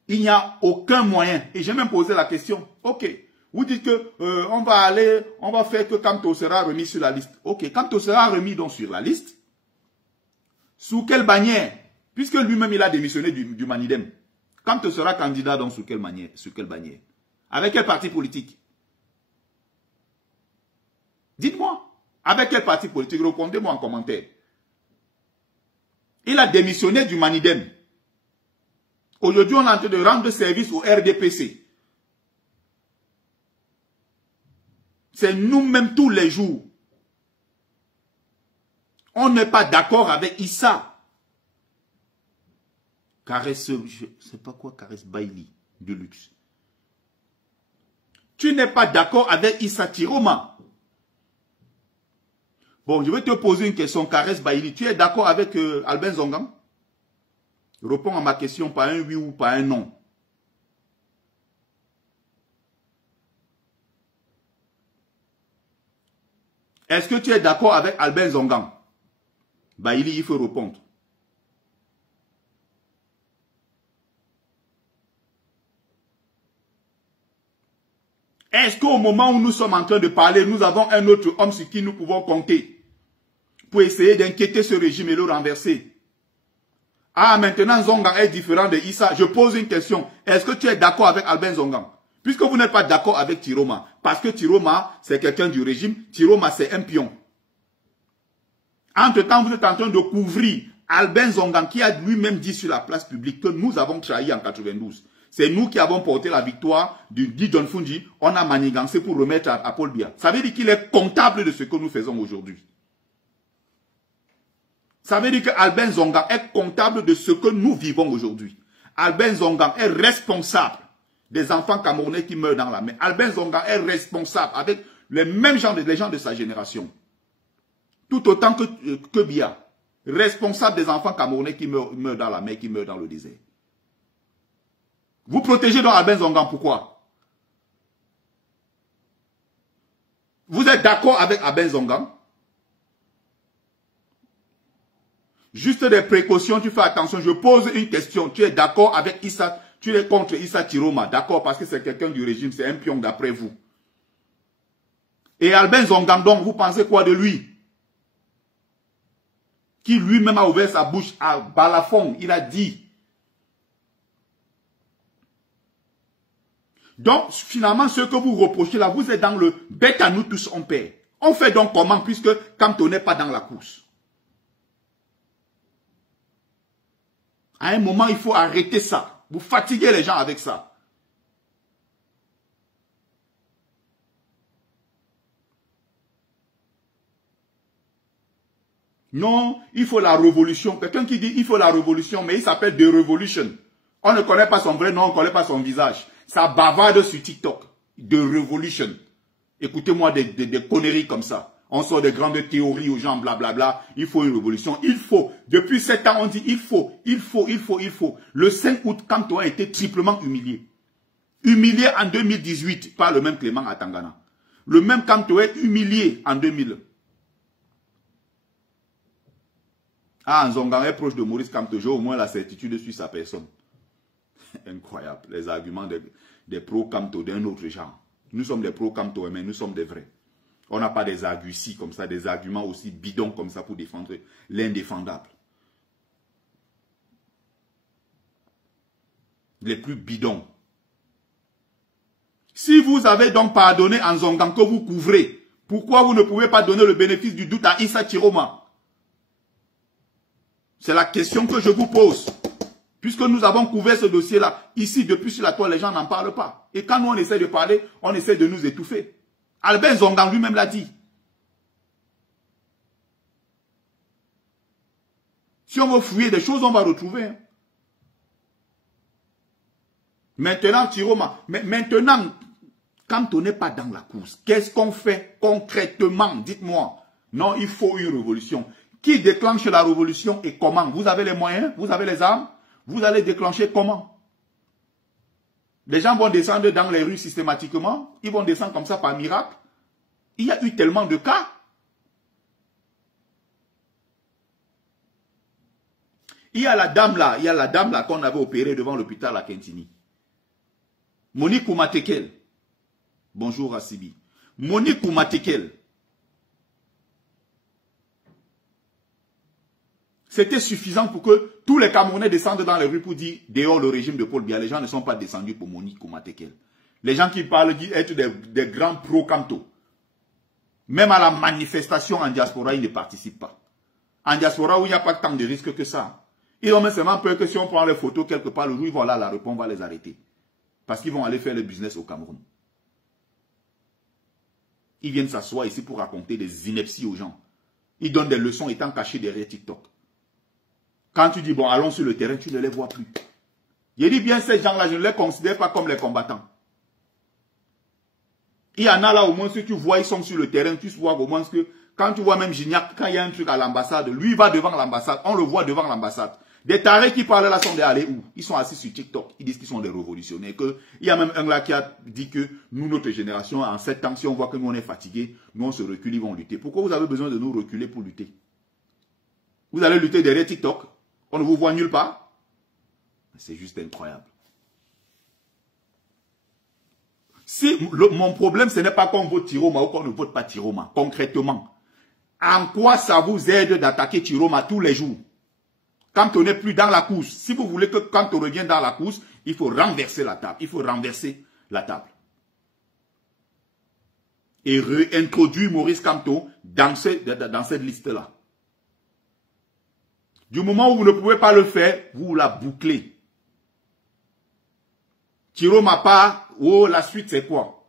Il n'y a aucun moyen. Et j'ai même posé la question. Ok. Vous dites que on va faire que Kamto sera remis sur la liste. Ok. Kamto sera remis donc sur la liste. Sous quelle bannière? Puisque lui-même il a démissionné du Manidem. Kamto sera candidat donc sous quelle bannière? Avec quel parti politique? Dites-moi. Avec quel parti politique? Répondez-moi en commentaire. Il a démissionné du Manidem. Aujourd'hui, on est en train de rendre service au RDPC. C'est nous-mêmes tous les jours. On n'est pas d'accord avec Issa. Caresse, je ne sais pas quoi, Caresse Bailey de luxe. Tu n'es pas d'accord avec Issa Chiroma. Bon, je vais te poser une question, Caresse Bailey. Tu es d'accord avec Albin Zongan? Réponds à ma question par un oui ou par un non. Est-ce que tu es d'accord avec Albin Zongan? Bailey, il faut répondre. Est-ce qu'au moment où nous sommes en train de parler, nous avons un autre homme sur qui nous pouvons compter pour essayer d'inquiéter ce régime et le renverser? Ah, maintenant Zongan est différent de Issa. Je pose une question. Est-ce que tu es d'accord avec Albin Zongan? Puisque vous n'êtes pas d'accord avec Chiroma. Parce que Chiroma, c'est quelqu'un du régime. Chiroma, c'est un pion. Entre-temps, vous êtes en train de couvrir Albin Zongan qui a lui-même dit sur la place publique que nous avons trahi en 92. C'est nous qui avons porté la victoire du Guy John Fungi. On a manigancé pour remettre à Paul Biya. Ça veut dire qu'il est comptable de ce que nous faisons aujourd'hui. Ça veut dire que Albin Zongan est comptable de ce que nous vivons aujourd'hui. Albin Zongan est responsable des enfants camerounais qui meurent dans la mer. Albin Zongan est responsable avec les mêmes gens, les gens de sa génération. Tout autant que Biya. Responsable des enfants camerounais qui meurent dans la mer, qui meurent dans le désert. Vous protégez donc Albin Zongan, pourquoi? Vous êtes d'accord avec Albin Zongan? Juste des précautions, tu fais attention. Je pose une question. Tu es d'accord avec Issa? Tu es contre Issa Chiroma? D'accord, parce que c'est quelqu'un du régime, c'est un pion d'après vous. Et Albin Zongan, donc, vous pensez quoi de lui? Qui lui-même a ouvert sa bouche à balafon, il a dit. Donc, finalement, ce que vous reprochez là, vous êtes dans le bête à nous tous on perd. On fait donc comment, puisque quand on n'est pas dans la course? À un moment, il faut arrêter ça. Vous fatiguez les gens avec ça. Non, il faut la révolution. Quelqu'un qui dit il faut la révolution, mais il s'appelle The Revolution. On ne connaît pas son vrai nom, on ne connaît pas son visage. Ça bavarde sur TikTok. The Revolution. Écoutez-moi des conneries comme ça. On sort des grandes théories aux gens, blablabla. Il faut une révolution. Il faut. Depuis 7 ans, on dit il faut. Le 5 août, quand on a été triplement humilié. Humilié en 2018 par le même Clément à Tangana. Le même Kanto est humilié en 2000. Ah, Nzongan est proche de Maurice Kamto. J'ai au moins la certitude sur sa personne. Incroyable. Les arguments des pro-Kamto d'un autre genre. Nous sommes des pro-Kamto, mais nous sommes des vrais. On n'a pas des arguties comme ça, des arguments aussi bidons comme ça pour défendre l'indéfendable. Les plus bidons. Si vous avez donc pardonné en Nzongan que vous couvrez, pourquoi vous ne pouvez pas donner le bénéfice du doute à Issa Chiroma? C'est la question que je vous pose. Puisque nous avons couvert ce dossier-là, ici, depuis sur la toile, les gens n'en parlent pas. Et quand nous, on essaie de parler, on essaie de nous étouffer. Albin Zongan lui-même l'a dit. Si on veut fouiller des choses, on va retrouver. Hein. Maintenant, Chiroma, maintenant, quand on n'est pas dans la course, qu'est-ce qu'on fait concrètement? Dites-moi. Non, il faut une révolution. Qui déclenche la révolution et comment? Vous avez les moyens? Vous avez les armes? Vous allez déclencher comment? Les gens vont descendre dans les rues systématiquement. Ils vont descendre comme ça par miracle. Il y a eu tellement de cas. Il y a la dame là qu'on avait opérée devant l'hôpital à Kentini. Monique Oumatekel. Bonjour Asibi. Monique Oumatekel. C'était suffisant pour que tous les Camerounais descendent dans les rues pour dire dehors le régime de Paul Biya. Les gens ne sont pas descendus pour Monique Oumatekel. Les gens qui parlent disent être des grands pro-Kamto. Même à la manifestation en diaspora, ils ne participent pas. En diaspora où il n'y a pas tant de risques que ça. Ils ont même seulement peur que si on prend les photos quelque part, le jour où ils vont là, la réponse va les arrêter. Parce qu'ils vont aller faire le business au Cameroun. Ils viennent s'asseoir ici pour raconter des inepties aux gens. Ils donnent des leçons étant cachés derrière TikTok. Quand tu dis, bon, allons sur le terrain, tu ne les vois plus. Je dis bien, ces gens-là, je ne les considère pas comme les combattants. Il y en a là, au moins, si tu vois, ils sont sur le terrain, tu vois au moins que, quand tu vois même Gignac, quand il y a un truc à l'ambassade, lui, il va devant l'ambassade, on le voit devant l'ambassade. Des tarés qui parlent là sont allés où? Ils sont assis sur TikTok, ils disent qu'ils sont des révolutionnaires. Il y a même un là qui a dit que nous, notre génération, en 7 ans, si on voit que nous, on est fatigués, nous, on se recule, ils vont lutter. Pourquoi vous avez besoin de nous reculer pour lutter? Vous allez lutter derrière TikTok? On ne vous voit nulle part? C'est juste incroyable. Si mon problème, ce n'est pas qu'on vote Chiroma ou qu'on ne vote pas Chiroma, concrètement. En quoi ça vous aide d'attaquer Chiroma tous les jours? Quand on n'est plus dans la course, si vous voulez que quand on revient dans la course, il faut renverser la table. Il faut renverser la table. Et réintroduire Maurice Kamto dans cette liste-là. Du moment où vous ne pouvez pas le faire, vous la bouclez. Chiroma pas, oh, la suite c'est quoi?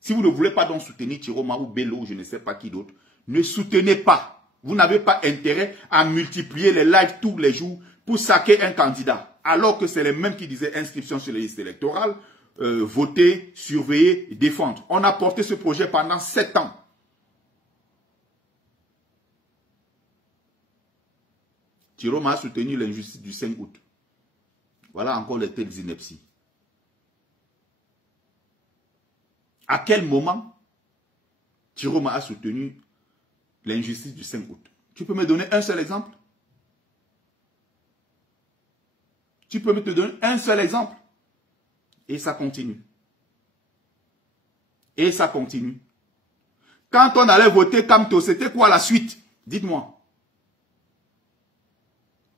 Si vous ne voulez pas donc soutenir Chiroma ou Bello, je ne sais pas qui d'autre, ne soutenez pas. Vous n'avez pas intérêt à multiplier les lives tous les jours pour saquer un candidat. Alors que c'est les mêmes qui disaient inscription sur les listes électorales, voter, surveiller, défendre. On a porté ce projet pendant 7 ans. Chiroma a soutenu l'injustice du 5 août. Voilà encore les telles inepties. À quel moment Chiroma a soutenu l'injustice du 5 août? Tu peux me donner un seul exemple? Tu peux me te donner un seul exemple? Et ça continue. Et ça continue. Quand on allait voter Kamto, c'était quoi la suite? Dites-moi.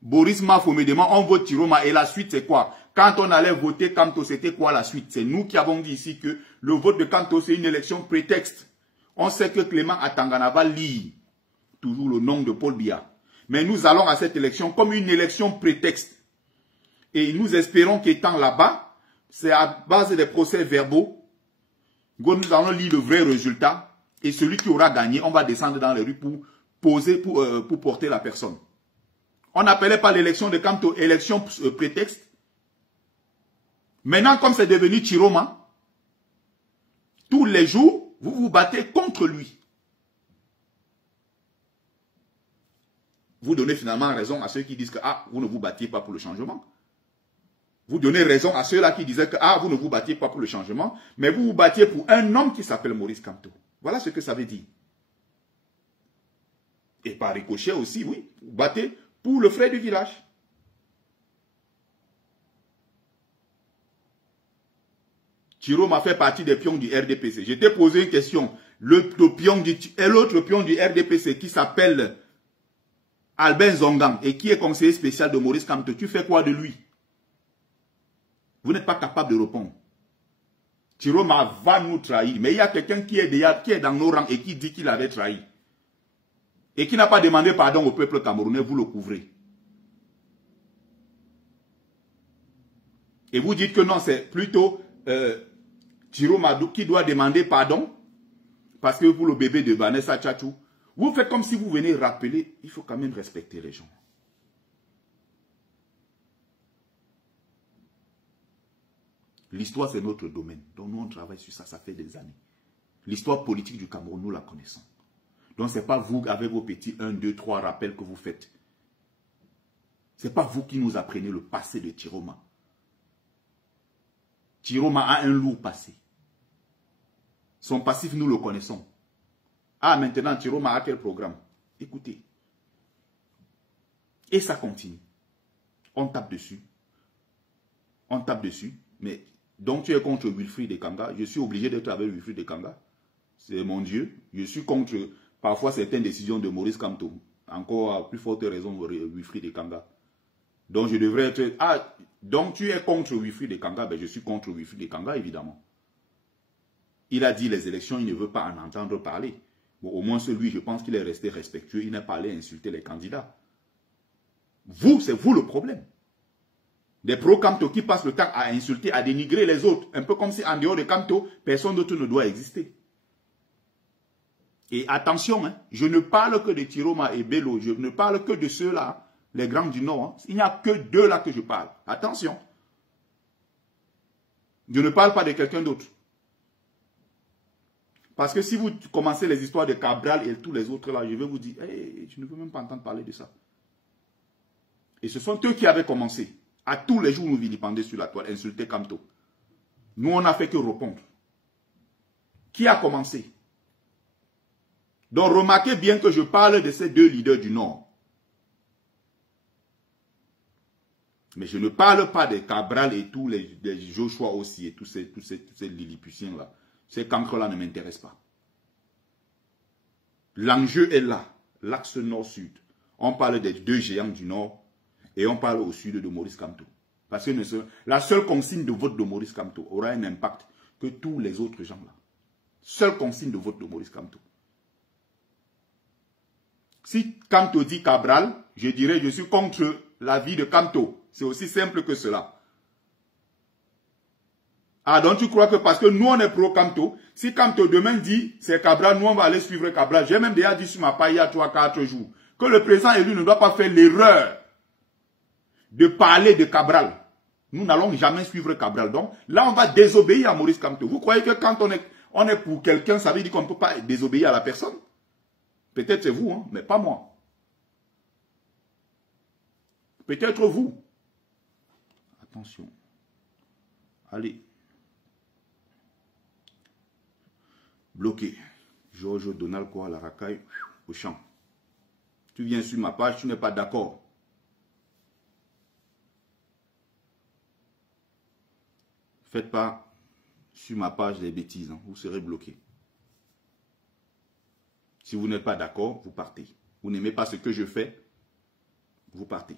Boris Mafo me demande, on vote Chiroma et la suite c'est quoi? Quand on allait voter Kamto, c'était quoi la suite? C'est nous qui avons dit ici que le vote de Kamto, c'est une élection prétexte. On sait que Clément Atangana va lire toujours le nom de Paul Biya. Mais nous allons à cette élection comme une élection prétexte. Et nous espérons qu'étant là-bas, c'est à base des procès verbaux que nous allons lire le vrai résultat. Et celui qui aura gagné, on va descendre dans les rues pour poser, pour porter la personne. On n'appelait pas l'élection de Kamto élection prétexte. Maintenant, comme c'est devenu Chiroma, tous les jours, vous vous battez contre lui. Vous donnez finalement raison à ceux qui disent que ah, vous ne vous battiez pas pour le changement. Vous donnez raison à ceux-là qui disaient que ah, vous ne vous battiez pas pour le changement, mais vous vous battiez pour un homme qui s'appelle Maurice Kamto. Voilà ce que ça veut dire. Et par ricochet aussi, oui, vous battez pour le frère du village. Chiroma fait partie des pions du RDPC. Je t'ai posé une question. L'autre pion du RDPC qui s'appelle Albin Zongang et qui est conseiller spécial de Maurice Kamto, tu fais quoi de lui? Vous n'êtes pas capable de répondre. Chiroma va nous trahir. Mais il y a quelqu'un qui est dans nos rangs et qui dit qu'il avait trahi. Et qui n'a pas demandé pardon au peuple camerounais, vous le couvrez. Et vous dites que non, c'est plutôt Chiroma qui doit demander pardon parce que pour le bébé de Vanessa Tchatchou, vous faites comme si vous venez rappeler, il faut quand même respecter les gens. L'histoire, c'est notre domaine. Donc nous, on travaille sur ça, ça fait des années. L'histoire politique du Cameroun, nous la connaissons. Donc ce n'est pas vous, avec vos petits 1, 2, 3 rappels que vous faites. Ce n'est pas vous qui nous apprenez le passé de Chiroma. Chiroma a un lourd passé. Son passif, nous le connaissons. Ah, maintenant, Chiroma a quel programme? Écoutez. Et ça continue. On tape dessus. On tape dessus. Mais, donc tu es contre Wilfried Ekanga. Je suis obligé d'être avec Wilfried Ekanga. C'est mon Dieu. Je suis contre, parfois, certaines décisions de Maurice Kamto. Encore à plus forte raison, Wilfried Ekanga. Donc, je devrais être... Ah, donc tu es contre Wilfried Ekanga. Ben, je suis contre Wilfried Ekanga, évidemment. Il a dit les élections, il ne veut pas en entendre parler. Bon, au moins celui, je pense qu'il est resté respectueux. Il n'a pas allé insulter les candidats. Vous, c'est vous le problème. Des pro-Kamto qui passent le temps à insulter, à dénigrer les autres. Un peu comme si en dehors de Kamto, personne d'autre ne doit exister. Et attention, hein, je ne parle que de Chiroma et Bello. Je ne parle que de ceux-là, les grands du Nord. Hein. Il n'y a que d'eux là que je parle. Attention. Je ne parle pas de quelqu'un d'autre. Parce que si vous commencez les histoires de Cabral et tous les autres là, je vais vous dire, hey, je ne veux même pas entendre parler de ça. Et ce sont eux qui avaient commencé. À tous les jours, nous vilipender sur la toile, insulter Kamto. Nous, on n'a fait que répondre. Qui a commencé? Donc, remarquez bien que je parle de ces deux leaders du Nord. Mais je ne parle pas de Cabral et tous les Joshua aussi et tous ces Lilliputiens-là. Ces cancres-là ne m'intéressent pas. L'enjeu est là, l'axe nord-sud. On parle des deux géants du Nord et on parle au sud de Maurice Kamto. Parce que la seule consigne de vote de Maurice Kamto aura un impact que tous les autres gens-là. Seule consigne de vote de Maurice Kamto. Si Kamto dit Cabral, je dirais je suis contre la vie de Kamto. C'est aussi simple que cela. Ah, donc tu crois que parce que nous on est pro-Kamto, si Kamto demain dit c'est Cabral, nous on va aller suivre Cabral. J'ai même déjà dit sur ma page il y a 3-4 jours que le président élu ne doit pas faire l'erreur de parler de Cabral. Nous n'allons jamais suivre Cabral. Donc là on va désobéir à Maurice Kamto. Vous croyez que quand on est pour quelqu'un, ça veut dire qu'on ne peut pas désobéir à la personne? Peut-être c'est vous, hein, mais pas moi. Peut-être vous. Attention. Allez. Bloqué. Georges Donald quoi, la racaille, au champ. Tu viens sur ma page, tu n'es pas d'accord. Faites pas sur ma page des bêtises, hein, vous serez bloqué. Si vous n'êtes pas d'accord, vous partez. Vous n'aimez pas ce que je fais, vous partez.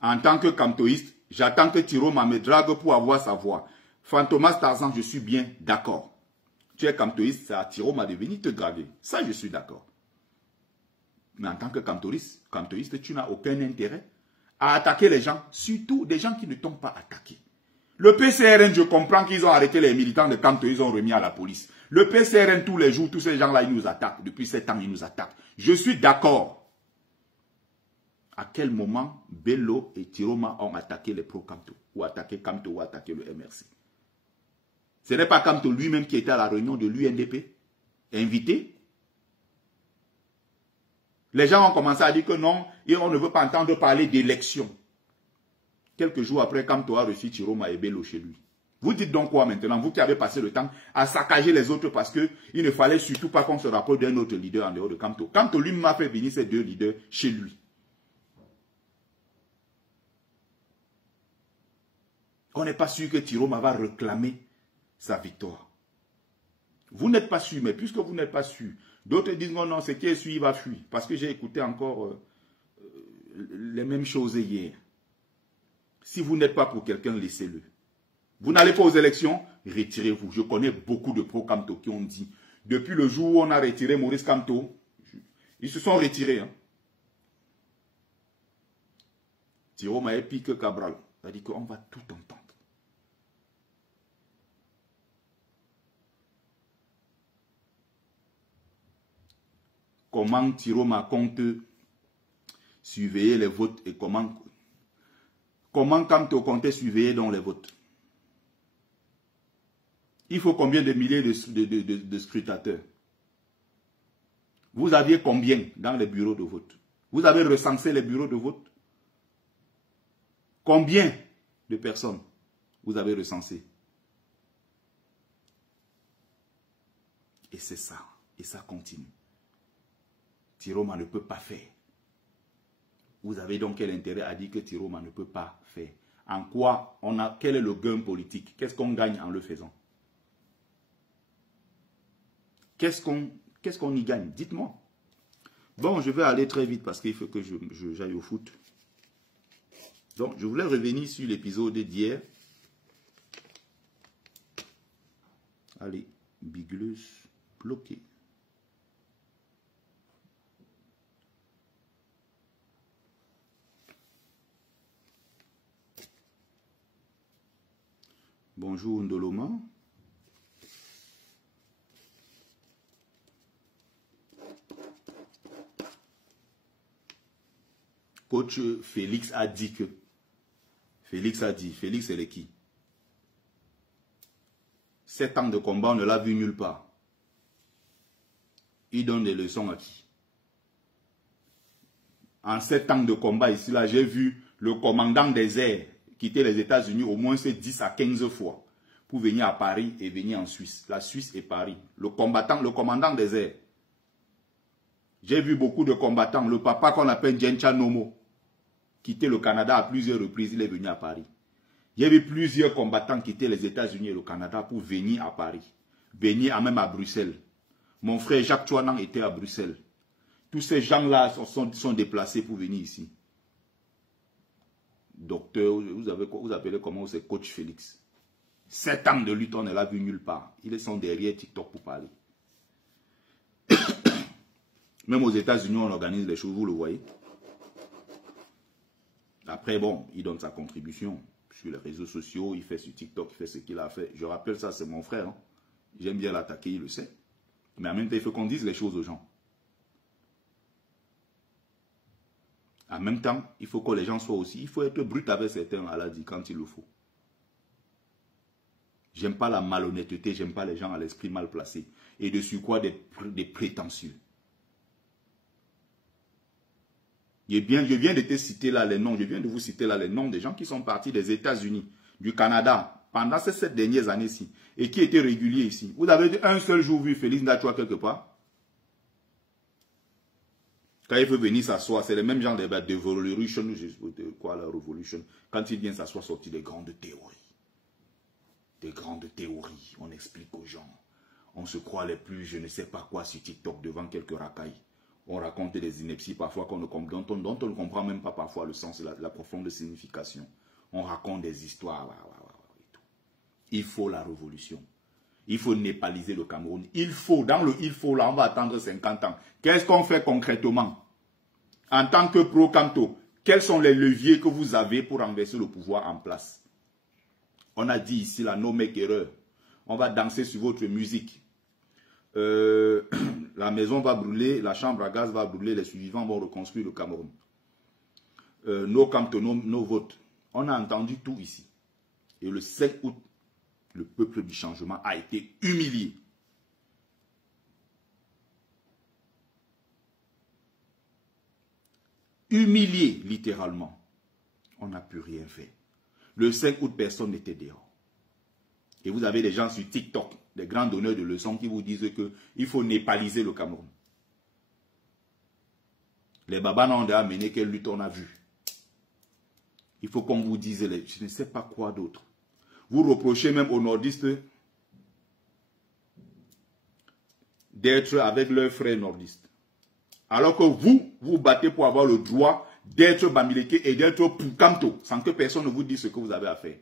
En tant que cantoïste, j'attends que Tiroma me drague pour avoir sa voix. Fantomas Tarzan, je suis bien d'accord. Tu es cantoïste, c'est à Tiroma de venir te draguer. Ça, je suis d'accord. Mais en tant que cantoïste, tu n'as aucun intérêt à attaquer les gens, surtout des gens qui ne t'ont pas attaqué. Le PCRN, je comprends qu'ils ont arrêté les militants de Kanto, ils ont remis à la police. Le PCRN, tous les jours, tous ces gens-là, ils nous attaquent. Depuis 7 ans, ils nous attaquent. Je suis d'accord. À quel moment Bello et Tiroma ont attaqué les pro-Kanto, ou attaqué Kanto, ou attaqué le MRC? Ce n'est pas Kanto lui-même qui était à la réunion de l'UNDP, invité. Les gens ont commencé à dire que non, et on ne veut pas entendre parler d'élection. Quelques jours après, Kanto a reçu Tiroma et Bello chez lui. Vous dites donc quoi maintenant? Vous qui avez passé le temps à saccager les autres parce qu'il ne fallait surtout pas qu'on se rapproche d'un autre leader en dehors de Kanto. Kanto lui m'a fait venir ces 2 leaders chez lui. On n'est pas sûr que Tiroma va réclamer sa victoire. Vous n'êtes pas sûr, mais puisque vous n'êtes pas sûr, d'autres disent non, non, ce qui est sûr, il va fuir. Parce que j'ai écouté encore les mêmes choses hier. Si vous n'êtes pas pour quelqu'un, laissez-le. Vous n'allez pas aux élections, retirez-vous. Je connais beaucoup de pro-Kanto qui ont dit, depuis le jour où on a retiré Maurice Kanto, ils se sont retirés. Hein. Tiroma est pire que Cabral. C'est-à-dire qu'on va tout entendre. Comment Tiroma compte surveiller les votes et comment Kanto compte surveiller dans les votes? Il faut combien de milliers de scrutateurs? Vous aviez combien dans les bureaux de vote? Vous avez recensé les bureaux de vote? Combien de personnes vous avez recensé? Et c'est ça. Et ça continue. Tiroma ne peut pas faire. Vous avez donc quel intérêt à dire que Tiroma ne peut pas faire? En quoi quel est le gain politique? Qu'est-ce qu'on gagne en le faisant? Qu'est-ce qu'on y gagne? Dites-moi. Bon, je vais aller très vite parce qu'il faut que j'aille au foot. Donc, je voulais revenir sur l'épisode d'hier. Allez, Biglus bloqué. Bonjour Ndoloma. Coach Félix a dit que. Félix c'est le qui? 7 ans de combat, on ne l'a vu nulle part. Il donne des leçons à qui? En 7 ans de combat ici, là, j'ai vu le commandant des airs quitter les États-Unis au moins 10 à 15 fois pour venir à Paris et venir en Suisse. La Suisse et Paris. Le commandant des airs. J'ai vu beaucoup de combattants. Le papa qu'on appelle Djencha Nomo quitter le Canada à plusieurs reprises. Il est venu à Paris. Il y avait plusieurs combattants qui quittaient les États-Unis et le Canada pour venir à Paris. Venir même à Bruxelles. Mon frère Jacques Chouanan était à Bruxelles. Tous ces gens-là sont déplacés pour venir ici. Docteur, vous appelez comment? C'est coach Félix. 7 ans de lutte, on ne l'a vu nulle part. Ils sont derrière TikTok pour parler. Même aux États-Unis, on organise les choses, vous le voyez. Après, bon, il donne sa contribution sur les réseaux sociaux, il fait sur TikTok, il fait ce qu'il a fait. Je rappelle ça, c'est mon frère. Hein. J'aime bien l'attaquer, il le sait. Mais en même temps, il faut qu'on dise les choses aux gens. En même temps, il faut que les gens soient aussi... Il faut être brut avec certains, Allah dit, quand il le faut. J'aime pas la malhonnêteté, j'aime pas les gens à l'esprit mal placé. Et dessus quoi des prétentieux. Je viens de te citer là les noms, je viens de vous citer là les noms des gens qui sont partis des États-Unis, du Canada, pendant ces 7 dernières années-ci, et qui était régulier ici, vous avez un seul jour vu Félix Ndachoua quelque part? Quand il veut venir s'asseoir, c'est le même genre de Revolution, de quoi la Revolution, quand il vient s'asseoir, sortir des grandes théories. Des grandes théories, on explique aux gens. On se croit les plus, je ne sais pas quoi, sur TikTok devant quelques racailles. On raconte des inepties parfois dont on ne comprend même pas parfois le sens et la profonde signification. On raconte des histoires. Et tout. Il faut la révolution. Il faut népaliser le Cameroun. Il faut, dans le il faut, là, on va attendre 50 ans. Qu'est-ce qu'on fait concrètement? En tant que pro-Camto, quels sont les leviers que vous avez pour renverser le pouvoir en place? On a dit ici, là, no make erreur. On va danser sur votre musique. La maison va brûler, la chambre à gaz va brûler, les survivants vont reconstruire le Cameroun. Nos Camto, nos votes. On a entendu tout ici. Et le 7 août, le peuple du changement a été humilié. Humilié, littéralement. On n'a plus rien fait. Le 5 août, personne n'était dehors. Et vous avez des gens sur TikTok, des grands donneurs de leçons qui vous disent qu'il faut népaliser le Cameroun. Les babas n'ont déjà mené quelle lutte on a vu. Il faut qu'on vous dise, je ne sais pas quoi d'autre. Vous reprochez même aux nordistes d'être avec leurs frères nordistes. Alors que vous, vous battez pour avoir le droit d'être Bamileke et d'être pour Camto, sans que personne ne vous dise ce que vous avez à faire.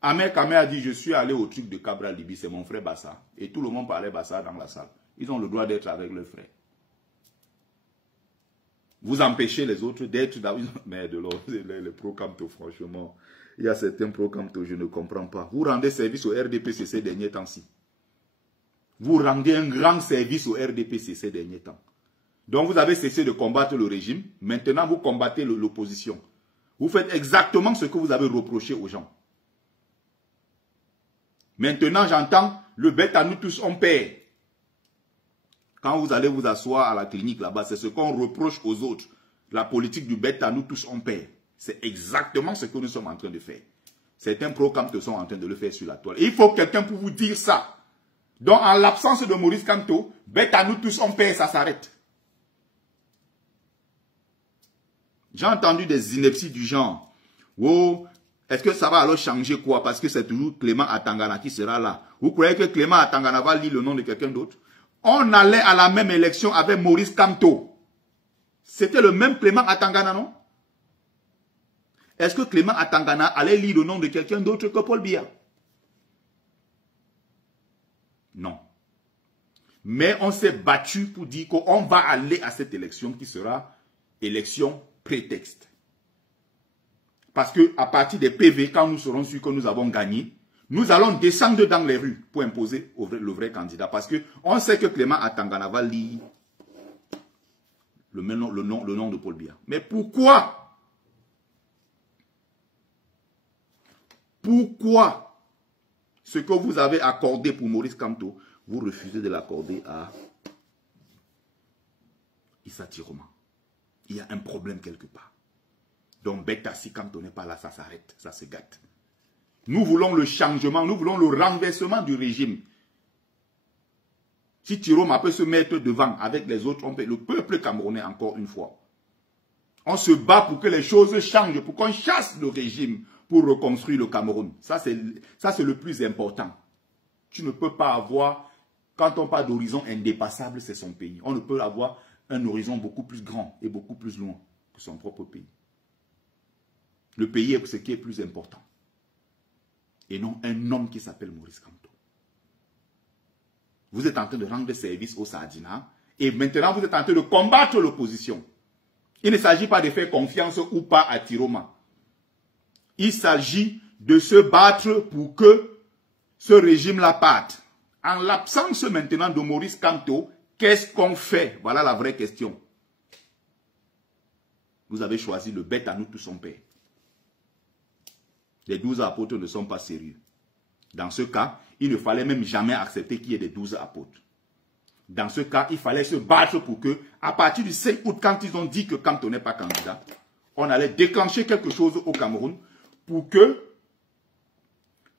Ahmed Kamé a dit, je suis allé au truc de Cabral Libye, c'est mon frère Bassa. Et tout le monde parlait Bassa dans la salle. Ils ont le droit d'être avec leurs frères. Vous empêchez les autres d'être dans... Mais de l'autre, les pro-Camto, franchement, il y a certains pro-Camto, je ne comprends pas. Vous rendez service au RDPC ces derniers temps-ci. Vous rendez un grand service au RDPC ces derniers temps. Donc vous avez cessé de combattre le régime. Maintenant, vous combattez l'opposition. Vous faites exactement ce que vous avez reproché aux gens. Maintenant, j'entends le bête à nous tous, on paie. Quand vous allez vous asseoir à la clinique là-bas, c'est ce qu'on reproche aux autres. La politique du bête à nous tous, on paie. C'est exactement ce que nous sommes en train de faire. Certains pro-Camto sont en train de le faire sur la toile. Et il faut quelqu'un pour vous dire ça. Donc, en l'absence de Maurice Kamto, bête à nous tous, on paie, ça s'arrête. J'ai entendu des inepties du genre. Oh, est-ce que ça va alors changer quoi? Parce que c'est toujours Clément Atangana qui sera là. Vous croyez que Clément Atangana va lire le nom de quelqu'un d'autre? On allait à la même élection avec Maurice Kamto. C'était le même Clément Atangana, non? Est-ce que Clément Atangana allait lire le nom de quelqu'un d'autre que Paul Biya? Non. Mais on s'est battu pour dire qu'on va aller à cette élection qui sera élection prétexte. Parce que à partir des PV, quand nous serons sûrs que nous avons gagné, nous allons descendre dans les rues pour imposer le vrai candidat. Parce qu'on sait que Clément Atangana va lire le nom de Paul Biya. Mais pourquoi? Pourquoi ce que vous avez accordé pour Maurice Kamto, vous refusez de l'accorder à Issa Tiroma? Il y a un problème quelque part. Donc, bêta, si Kamto n'est pas là, ça s'arrête, ça se gâte. Nous voulons le changement, nous voulons le renversement du régime. Si Tiroma peut se mettre devant avec les autres, on peut, le peuple camerounais, encore une fois. On se bat pour que les choses changent, pour qu'on chasse le régime, pour reconstruire le Cameroun. Ça, c'est le plus important. Tu ne peux pas avoir, quand on parle d'horizon indépassable, c'est son pays. On ne peut avoir un horizon beaucoup plus grand et beaucoup plus loin que son propre pays. Le pays est ce qui est plus important. Et non un homme qui s'appelle Maurice Kamto. Vous êtes en train de rendre service au Sardina et maintenant vous êtes en train de combattre l'opposition. Il ne s'agit pas de faire confiance ou pas à Tiroma. Il s'agit de se battre pour que ce régime-là parte. En l'absence maintenant de Maurice Kamto, qu'est-ce qu'on fait? Voilà la vraie question. Vous avez choisi le bête à nous tous son père. Les 12 apôtres ne sont pas sérieux. Dans ce cas, il ne fallait même jamais accepter qu'il y ait des 12 apôtres. Dans ce cas, il fallait se battre pour que, à partir du 5 août, quand ils ont dit que Kamto n'est pas candidat, on allait déclencher quelque chose au Cameroun pour que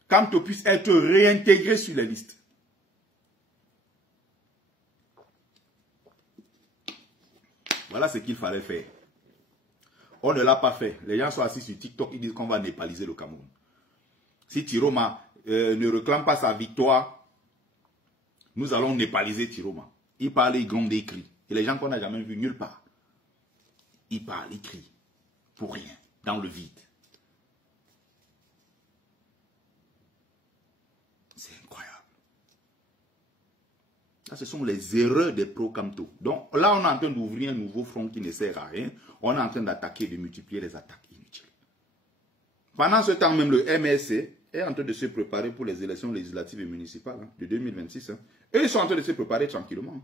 Kamto puisse être réintégré sur les listes. Voilà ce qu'il fallait faire. On ne l'a pas fait. Les gens sont assis sur TikTok, ils disent qu'on va népaliser le Cameroun. Si Tiroma ne réclame pas sa victoire, nous allons népaliser Tiroma. Il parle, il gronde, il crie. Et les gens qu'on n'a jamais vus nulle part, ils parlent, ils crient. Pour rien, dans le vide. C'est incroyable. Ça, ce sont les erreurs des pro-Kamto. Donc là, on est en train d'ouvrir un nouveau front qui ne sert à rien. On est en train d'attaquer, de multiplier les attaques inutiles. Pendant ce temps, même le MSC est en train de se préparer pour les élections législatives et municipales de 2026. Et ils sont en train de se préparer tranquillement.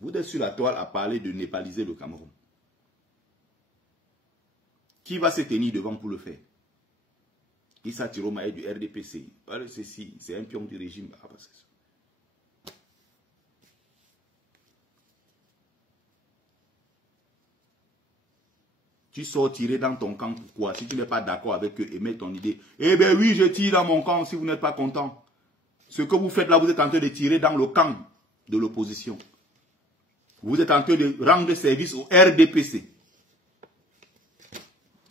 Vous êtes sur la toile à parler de népaliser le Cameroun. Qui va se tenir devant pour le faire? Issa Tiroma est du RDPC. C'est un pion du régime. Ah, bah, c'est ça. Tu sors tirer dans ton camp, pourquoi? Si tu n'es pas d'accord avec eux, émets ton idée. Eh bien oui, je tire dans mon camp si vous n'êtes pas content. Ce que vous faites là, vous êtes en train de tirer dans le camp de l'opposition. Vous êtes en train de rendre service au RDPC.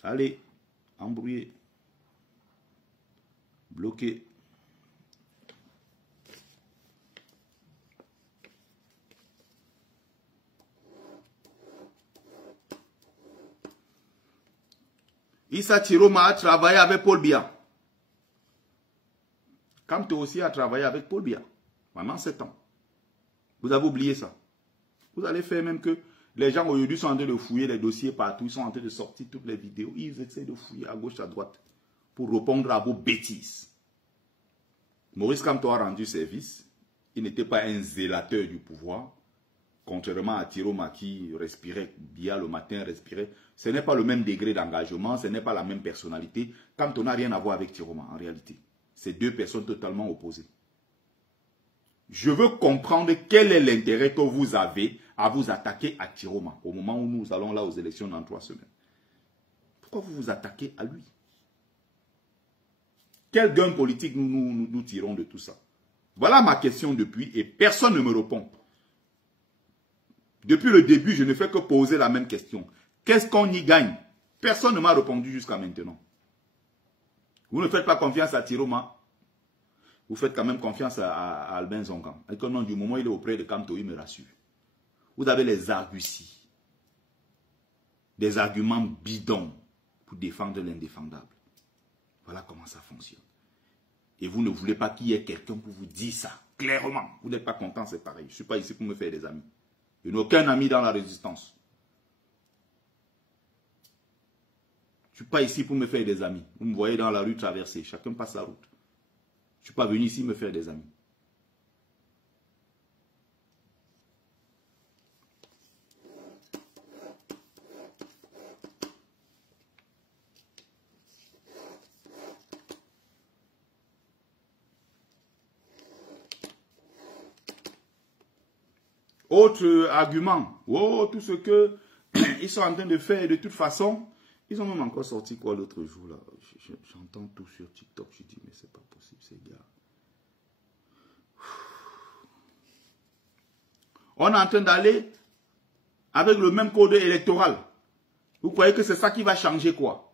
Allez, embrouillez. Bloquez. Issa Tiroma a travaillé avec Paul Biya. Kamto aussi a travaillé avec Paul Biya pendant 7 ans. Vous avez oublié ça. Vous allez faire même que les gens aujourd'hui sont en train de fouiller les dossiers partout. Ils sont en train de sortir toutes les vidéos. Ils essaient de fouiller à gauche, à droite pour répondre à vos bêtises. Maurice Kamto a rendu service. Il n'était pas un zélateur du pouvoir. Contrairement à Tiroma qui respirait bien le matin, respirait. Ce n'est pas le même degré d'engagement, ce n'est pas la même personnalité. Kamto n'a rien à voir avec Tiroma en réalité. C'est deux personnes totalement opposées. Je veux comprendre quel est l'intérêt que vous avez à vous attaquer à Tiroma au moment où nous allons là aux élections dans 3 semaines. Pourquoi vous vous attaquez à lui? Quel gain politique nous tirons de tout ça? Voilà ma question depuis et personne ne me répond. Depuis le début, je ne fais que poser la même question. Qu'est-ce qu'on y gagne? Personne ne m'a répondu jusqu'à maintenant. Vous ne faites pas confiance à Tiroma. Vous faites quand même confiance à Albin Zongan. Et comme du moment où il est auprès de Kamto, il me rassure. Vous avez les arguties. Des arguments bidons pour défendre l'indéfendable. Voilà comment ça fonctionne. Et vous ne voulez pas qu'il y ait quelqu'un pour vous dire ça. Clairement. Vous n'êtes pas content, c'est pareil. Je ne suis pas ici pour me faire des amis. Je n'ai aucun ami dans la résistance. Je ne suis pas ici pour me faire des amis. Vous me voyez dans la rue traverser. Chacun passe sa route. Je ne suis pas venu ici me faire des amis. Autre argument. Oh, tout ce que ils sont en train de faire, de toute façon, ils ont même encore sorti quoi l'autre jour là. J'entends tout sur TikTok. Je dis, mais c'est pas possible, ces gars. On est en train d'aller avec le même code électoral. Vous croyez que c'est ça qui va changer quoi?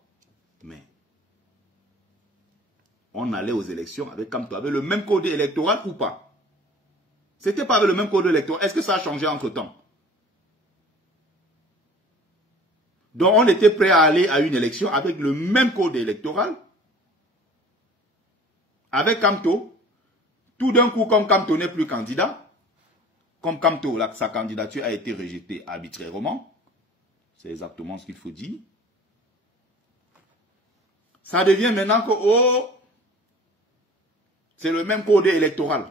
Mais on allait aux élections avec Kamto, avec le même code électoral ou pas? C'était pas avec le même code électoral. Est-ce que ça a changé entre temps? Donc on était prêt à aller à une élection avec le même code électoral. Avec Kamto. Tout d'un coup, comme Kamto n'est plus candidat, comme Kamto, sa candidature a été rejetée arbitrairement, c'est exactement ce qu'il faut dire, ça devient maintenant que, oh, c'est le même code électoral.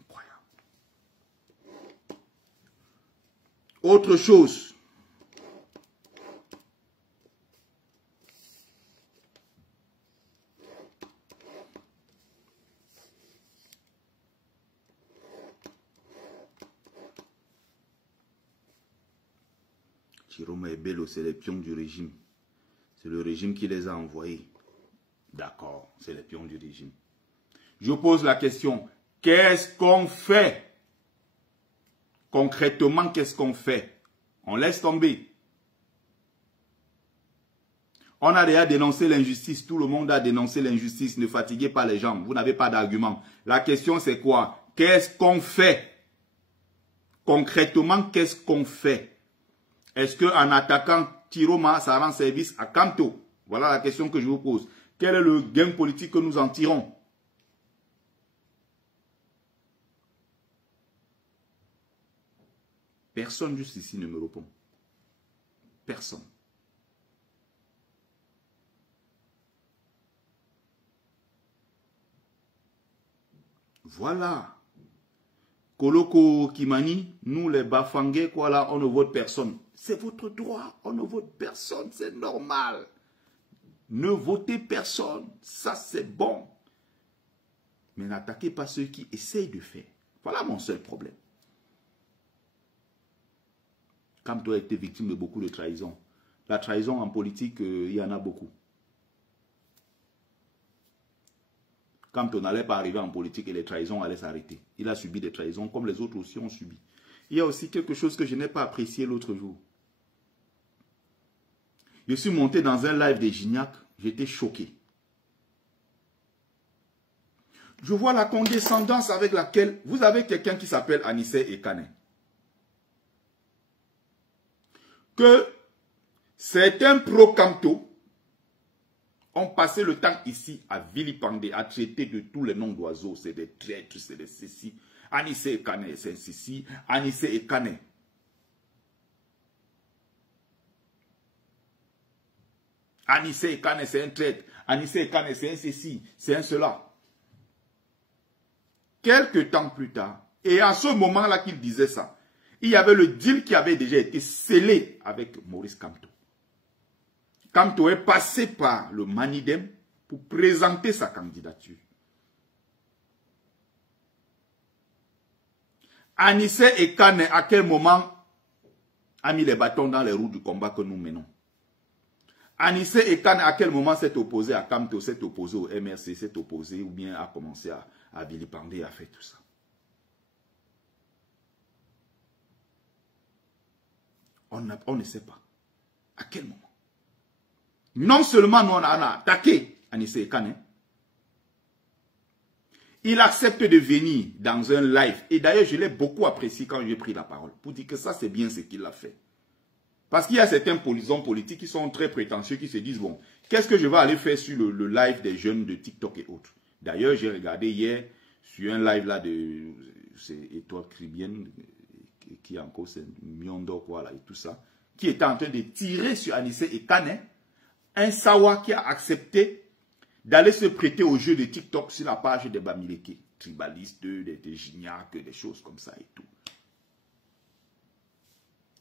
Incroyable. Autre chose. Chiroma et Bello, c'est les pions du régime. C'est le régime qui les a envoyés. D'accord, c'est les pions du régime. Je pose la question, qu'est-ce qu'on fait? Concrètement, qu'est-ce qu'on fait? On laisse tomber. On a déjà dénoncé l'injustice, tout le monde a dénoncé l'injustice, ne fatiguez pas les gens, vous n'avez pas d'argument. La question c'est quoi? Qu'est-ce qu'on fait? Concrètement, qu'est-ce qu'on fait? Est-ce qu'en attaquant Chiroma, ça rend service à Kamto? Voilà la question que je vous pose. Quel est le gain politique que nous en tirons? Personne juste ici ne me répond. Personne. Voilà. Koloko Kimani, nous les Bafangé, quoi là, on ne vote personne. C'est votre droit, on ne vote personne, c'est normal. Ne votez personne, ça c'est bon. Mais n'attaquez pas ceux qui essayent de faire. Voilà mon seul problème. Kamto a été victime de beaucoup de trahison. La trahison en politique, il y en a beaucoup. Kamto n'allait pas arriver en politique et les trahisons allaient s'arrêter. Il a subi des trahisons comme les autres aussi ont subi. Il y a aussi quelque chose que je n'ai pas apprécié l'autre jour. Je suis monté dans un live des Gignac, j'étais choqué. Je vois la condescendance avec laquelle vous avez quelqu'un qui s'appelle Anissé Ekane. Que certains pro-Kamto ont passé le temps ici à vilipender, à traiter de tous les noms d'oiseaux. C'est des traîtres, c'est des ceci. Anissé Ekane, c'est un ceci. Anissé Ekane. Anissé Ekane, c'est un traître. Anissé Ekane, c'est un ceci, c'est un cela. Quelques temps plus tard, et à ce moment-là qu'il disait ça, il y avait le deal qui avait déjà été scellé avec Maurice Kamto. Kamto est passé par le Manidem pour présenter sa candidature. Anissé Ekane, à quel moment a mis les bâtons dans les roues du combat que nous menons? Anissé Ekane, à quel moment s'est opposé à Kamto, s'est opposé au MRC, s'est opposé ou bien a commencé à vilipender, à faire tout ça? On ne sait pas. À quel moment? Non seulement nous on a attaqué Anissé Ekane, il accepte de venir dans un live. Et d'ailleurs, je l'ai beaucoup apprécié quand j'ai pris la parole. Pour dire que ça, c'est bien ce qu'il a fait. Parce qu'il y a certains hommes politiques qui sont très prétentieux, qui se disent, bon, qu'est-ce que je vais aller faire sur le live des jeunes de TikTok et autres? D'ailleurs, j'ai regardé hier sur un live là de Étoile Caribbeenne, qui encore c'est Miondo, voilà, et tout ça, qui était en train de tirer sur Anissé Ekane, un Sawa qui a accepté d'aller se prêter au jeu de TikTok sur la page des Bamileke, tribalistes, des Gignac, des choses comme ça et tout.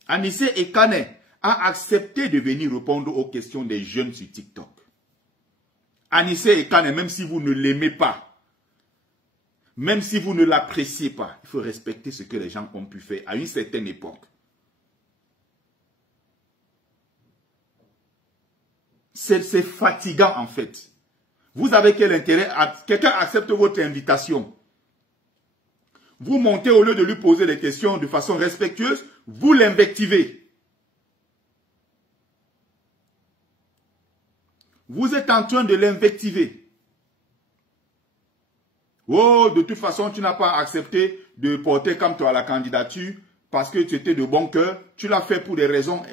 Anissé Ekane a accepté de venir répondre aux questions des jeunes sur TikTok. Anissé Ekane, même si vous ne l'aimez pas, même si vous ne l'appréciez pas, il faut respecter ce que les gens ont pu faire à une certaine époque. C'est fatigant en fait. Vous avez quel intérêt? Quelqu'un accepte votre invitation. Vous montez au lieu de lui poser des questions de façon respectueuse, vous l'invectivez. Vous êtes en train de l'invectiver. Oh, de toute façon, tu n'as pas accepté de porter Kamto à la candidature parce que tu étais de bon cœur. Tu l'as fait pour des raisons,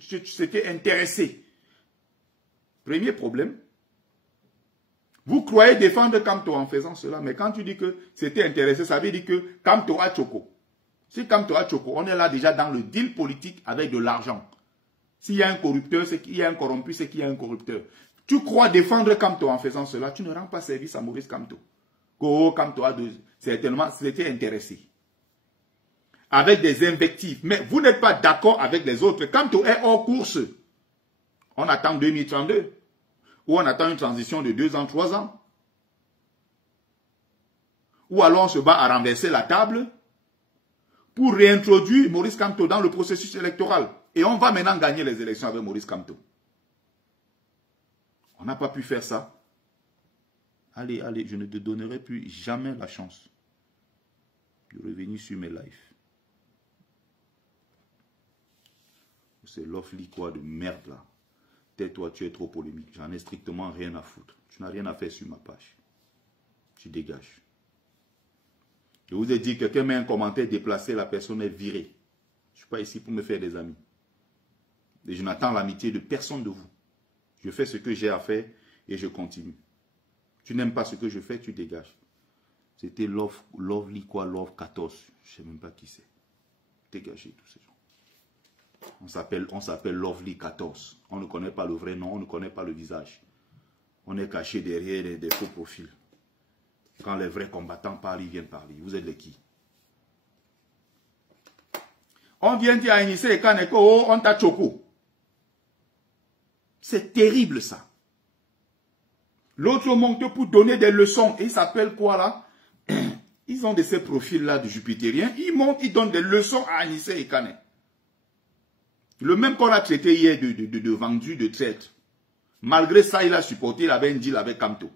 tu t'étais intéressé. Premier problème. Vous croyez défendre Kamto en faisant cela, mais quand tu dis que c'était intéressé, ça veut dire que Kamto a choco. Si Kamto a choco, on est là déjà dans le deal politique avec de l'argent. S'il y a un corrupteur, c'est qu'il y a un corrompu, c'est qu'il y a un corrupteur. Tu crois défendre Kamto en faisant cela, tu ne rends pas service à Maurice Kamto. Kamto a certainement s'était intéressé. Avec des invectives. Mais vous n'êtes pas d'accord avec les autres. Kamto est hors course. On attend 2032. Ou on attend une transition de 2 ans, 3 ans. Ou alors on se bat à renverser la table pour réintroduire Maurice Kamto dans le processus électoral. Et on va maintenant gagner les élections avec Maurice Kamto. On n'a pas pu faire ça. Allez, allez, je ne te donnerai plus jamais la chance de revenir sur mes lives. C'est l'offli quoi de merde là. Tais-toi, tu es trop polémique. J'en ai strictement rien à foutre. Tu n'as rien à faire sur ma page. Tu dégages. Je vous ai dit, quelqu'un met un commentaire déplacé, la personne est virée. Je ne suis pas ici pour me faire des amis. Et je n'attends l'amitié de personne de vous. Je fais ce que j'ai à faire et je continue. Tu n'aimes pas ce que je fais, tu dégages. C'était Lovely quoi, Love 14. Je ne sais même pas qui c'est. Dégagez tous ces gens. On s'appelle Lovely 14. On ne connaît pas le vrai nom, on ne connaît pas le visage. On est caché derrière des faux profils. Quand les vrais combattants parlent, ils viennent parler. Vous êtes les qui? On vient dire à Anissé et Kaneko, on t'a choco. C'est terrible ça. L'autre monte pour donner des leçons. Et il s'appelle quoi là? Ils ont de ces profils-là de jupitériens. Ils montent, ils donnent des leçons à Anissé et Kane. Le même qu'on a traité hier de vendu, de traître. Malgré ça, il a supporté, il avait un deal avec Kamto.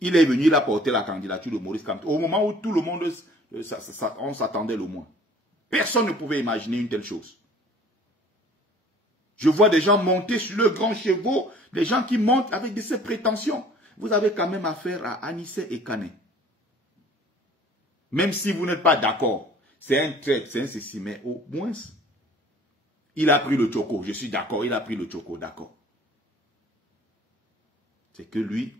Il est venu, il a porté la candidature de Maurice Kamto. Au moment où tout le monde, on s'attendait le moins. Personne ne pouvait imaginer une telle chose. Je vois des gens monter sur le grand chevaux, des gens qui montent avec de ces prétentions. Vous avez quand même affaire à Anissé et Kane. Même si vous n'êtes pas d'accord, c'est un traître, c'est un ceci, mais au moins, il a pris le choco. Je suis d'accord, il a pris le choco, d'accord. C'est que lui,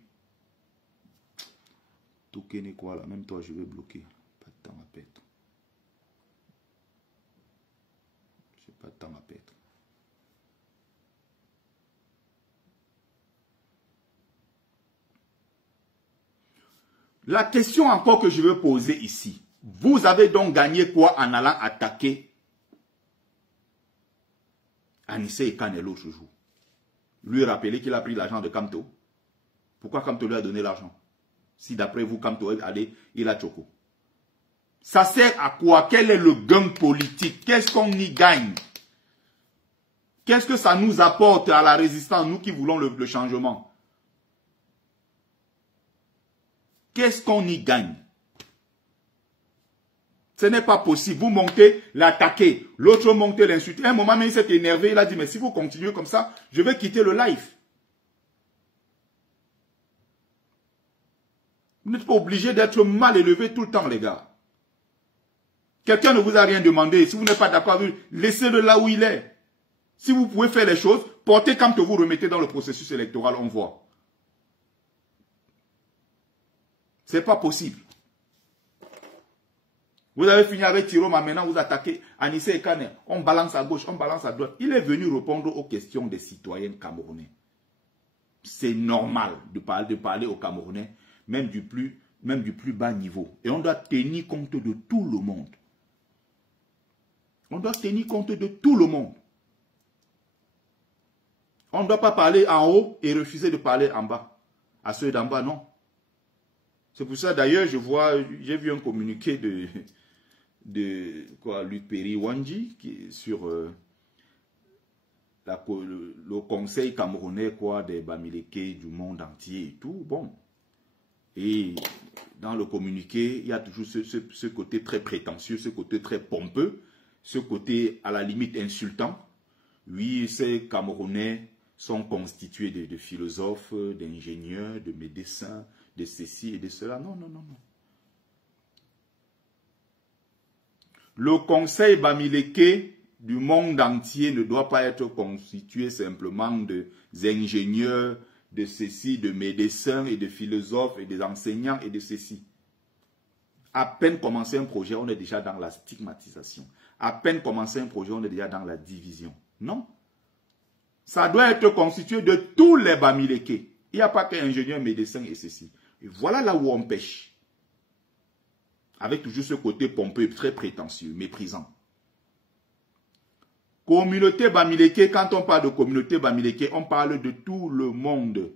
Tokene quoi là, même toi je vais bloquer. Pas de temps à perdre. J'ai pas de temps à perdre. La question encore que je veux poser ici. Vous avez donc gagné quoi en allant attaquer Anissé et Kane l'autre jour? Lui rappeler qu'il a pris l'argent de Kamto. Pourquoi Kamto lui a donné l'argent? Si d'après vous, Kamto est allé, il a choco. Ça sert à quoi? Quel est le gain politique? Qu'est-ce qu'on y gagne? Qu'est-ce que ça nous apporte à la résistance, nous qui voulons le changement? Qu'est-ce qu'on y gagne? Ce n'est pas possible. Vous montez, l'attaquer. L'autre montez, l'insulter. À un moment, il s'est énervé. Il a dit, mais si vous continuez comme ça, je vais quitter le live. Vous n'êtes pas obligé d'être mal élevé tout le temps, les gars. Quelqu'un ne vous a rien demandé. Si vous n'êtes pas d'accord avec lui, laissez-le là où il est. Si vous pouvez faire les choses, portez quand vous remettez dans le processus électoral, on voit. C'est pas possible. Vous avez fini avec Tiroma, maintenant vous attaquez Anissé et Kane. On balance à gauche, on balance à droite. Il est venu répondre aux questions des citoyens camerounais. C'est normal de parler aux Camerounais, même du plus bas niveau. Et on doit tenir compte de tout le monde. On doit tenir compte de tout le monde. On ne doit pas parler en haut et refuser de parler en bas. À ceux d'en bas, non. C'est pour ça, d'ailleurs, j'ai vu un communiqué de Luc Perry-Wandji sur le conseil camerounais des Bamileke du monde entier et tout. Bon. Et dans le communiqué, il y a toujours ce côté très prétentieux, ce côté très pompeux, ce côté à la limite insultant. Oui, ces Camerounais sont constitués de philosophes, d'ingénieurs, de médecins, de ceci et de cela. Non, non, non, non. Le conseil Bamileke du monde entier ne doit pas être constitué simplement d'ingénieurs, de ceci, de médecins et de philosophes et des enseignants et de ceci. À peine commencer un projet, on est déjà dans la stigmatisation. À peine commencer un projet, on est déjà dans la division. Non. Ça doit être constitué de tous les Bamileke. Il n'y a pas qu'un ingénieur, médecin et ceci. Et voilà là où on pêche. Avec toujours ce côté pompeux, très prétentieux, méprisant. Communauté Bamileke, quand on parle de communauté Bamileke, on parle de tout le monde.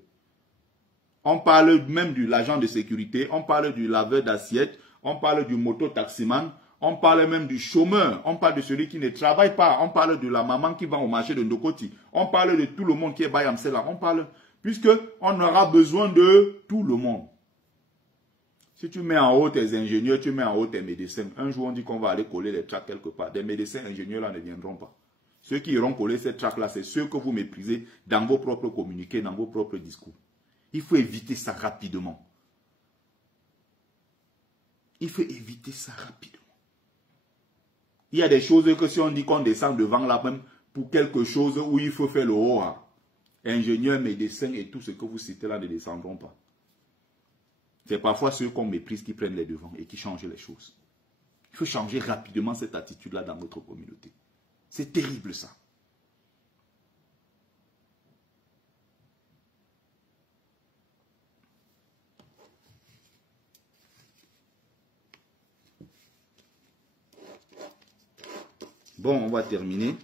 On parle même de l'agent de sécurité, on parle du laveur d'assiettes, on parle du moto-taximan, On parle même du chômeur. On parle de celui qui ne travaille pas. On parle de la maman qui va au marché de Ndokoti. On parle de tout le monde qui est Bayamsela. On parle, puisque on aura besoin de tout le monde. Si tu mets en haut tes ingénieurs, tu mets en haut tes médecins. Un jour, on dit qu'on va aller coller les tracts quelque part. Des médecins ingénieurs là ne viendront pas. Ceux qui iront coller ces tracts là, c'est ceux que vous méprisez dans vos propres communiqués, dans vos propres discours. Il faut éviter ça rapidement. Il faut éviter ça rapidement. Il y a des choses que si on dit qu'on descend devant là même pour quelque chose où il faut faire le haut, ingénieurs, médecins et tout ce que vous citez là ne descendront pas. C'est parfois ceux qu'on méprise qui prennent les devants et qui changent les choses. Il faut changer rapidement cette attitude-là dans notre communauté. C'est terrible ça. Bon, on va terminer.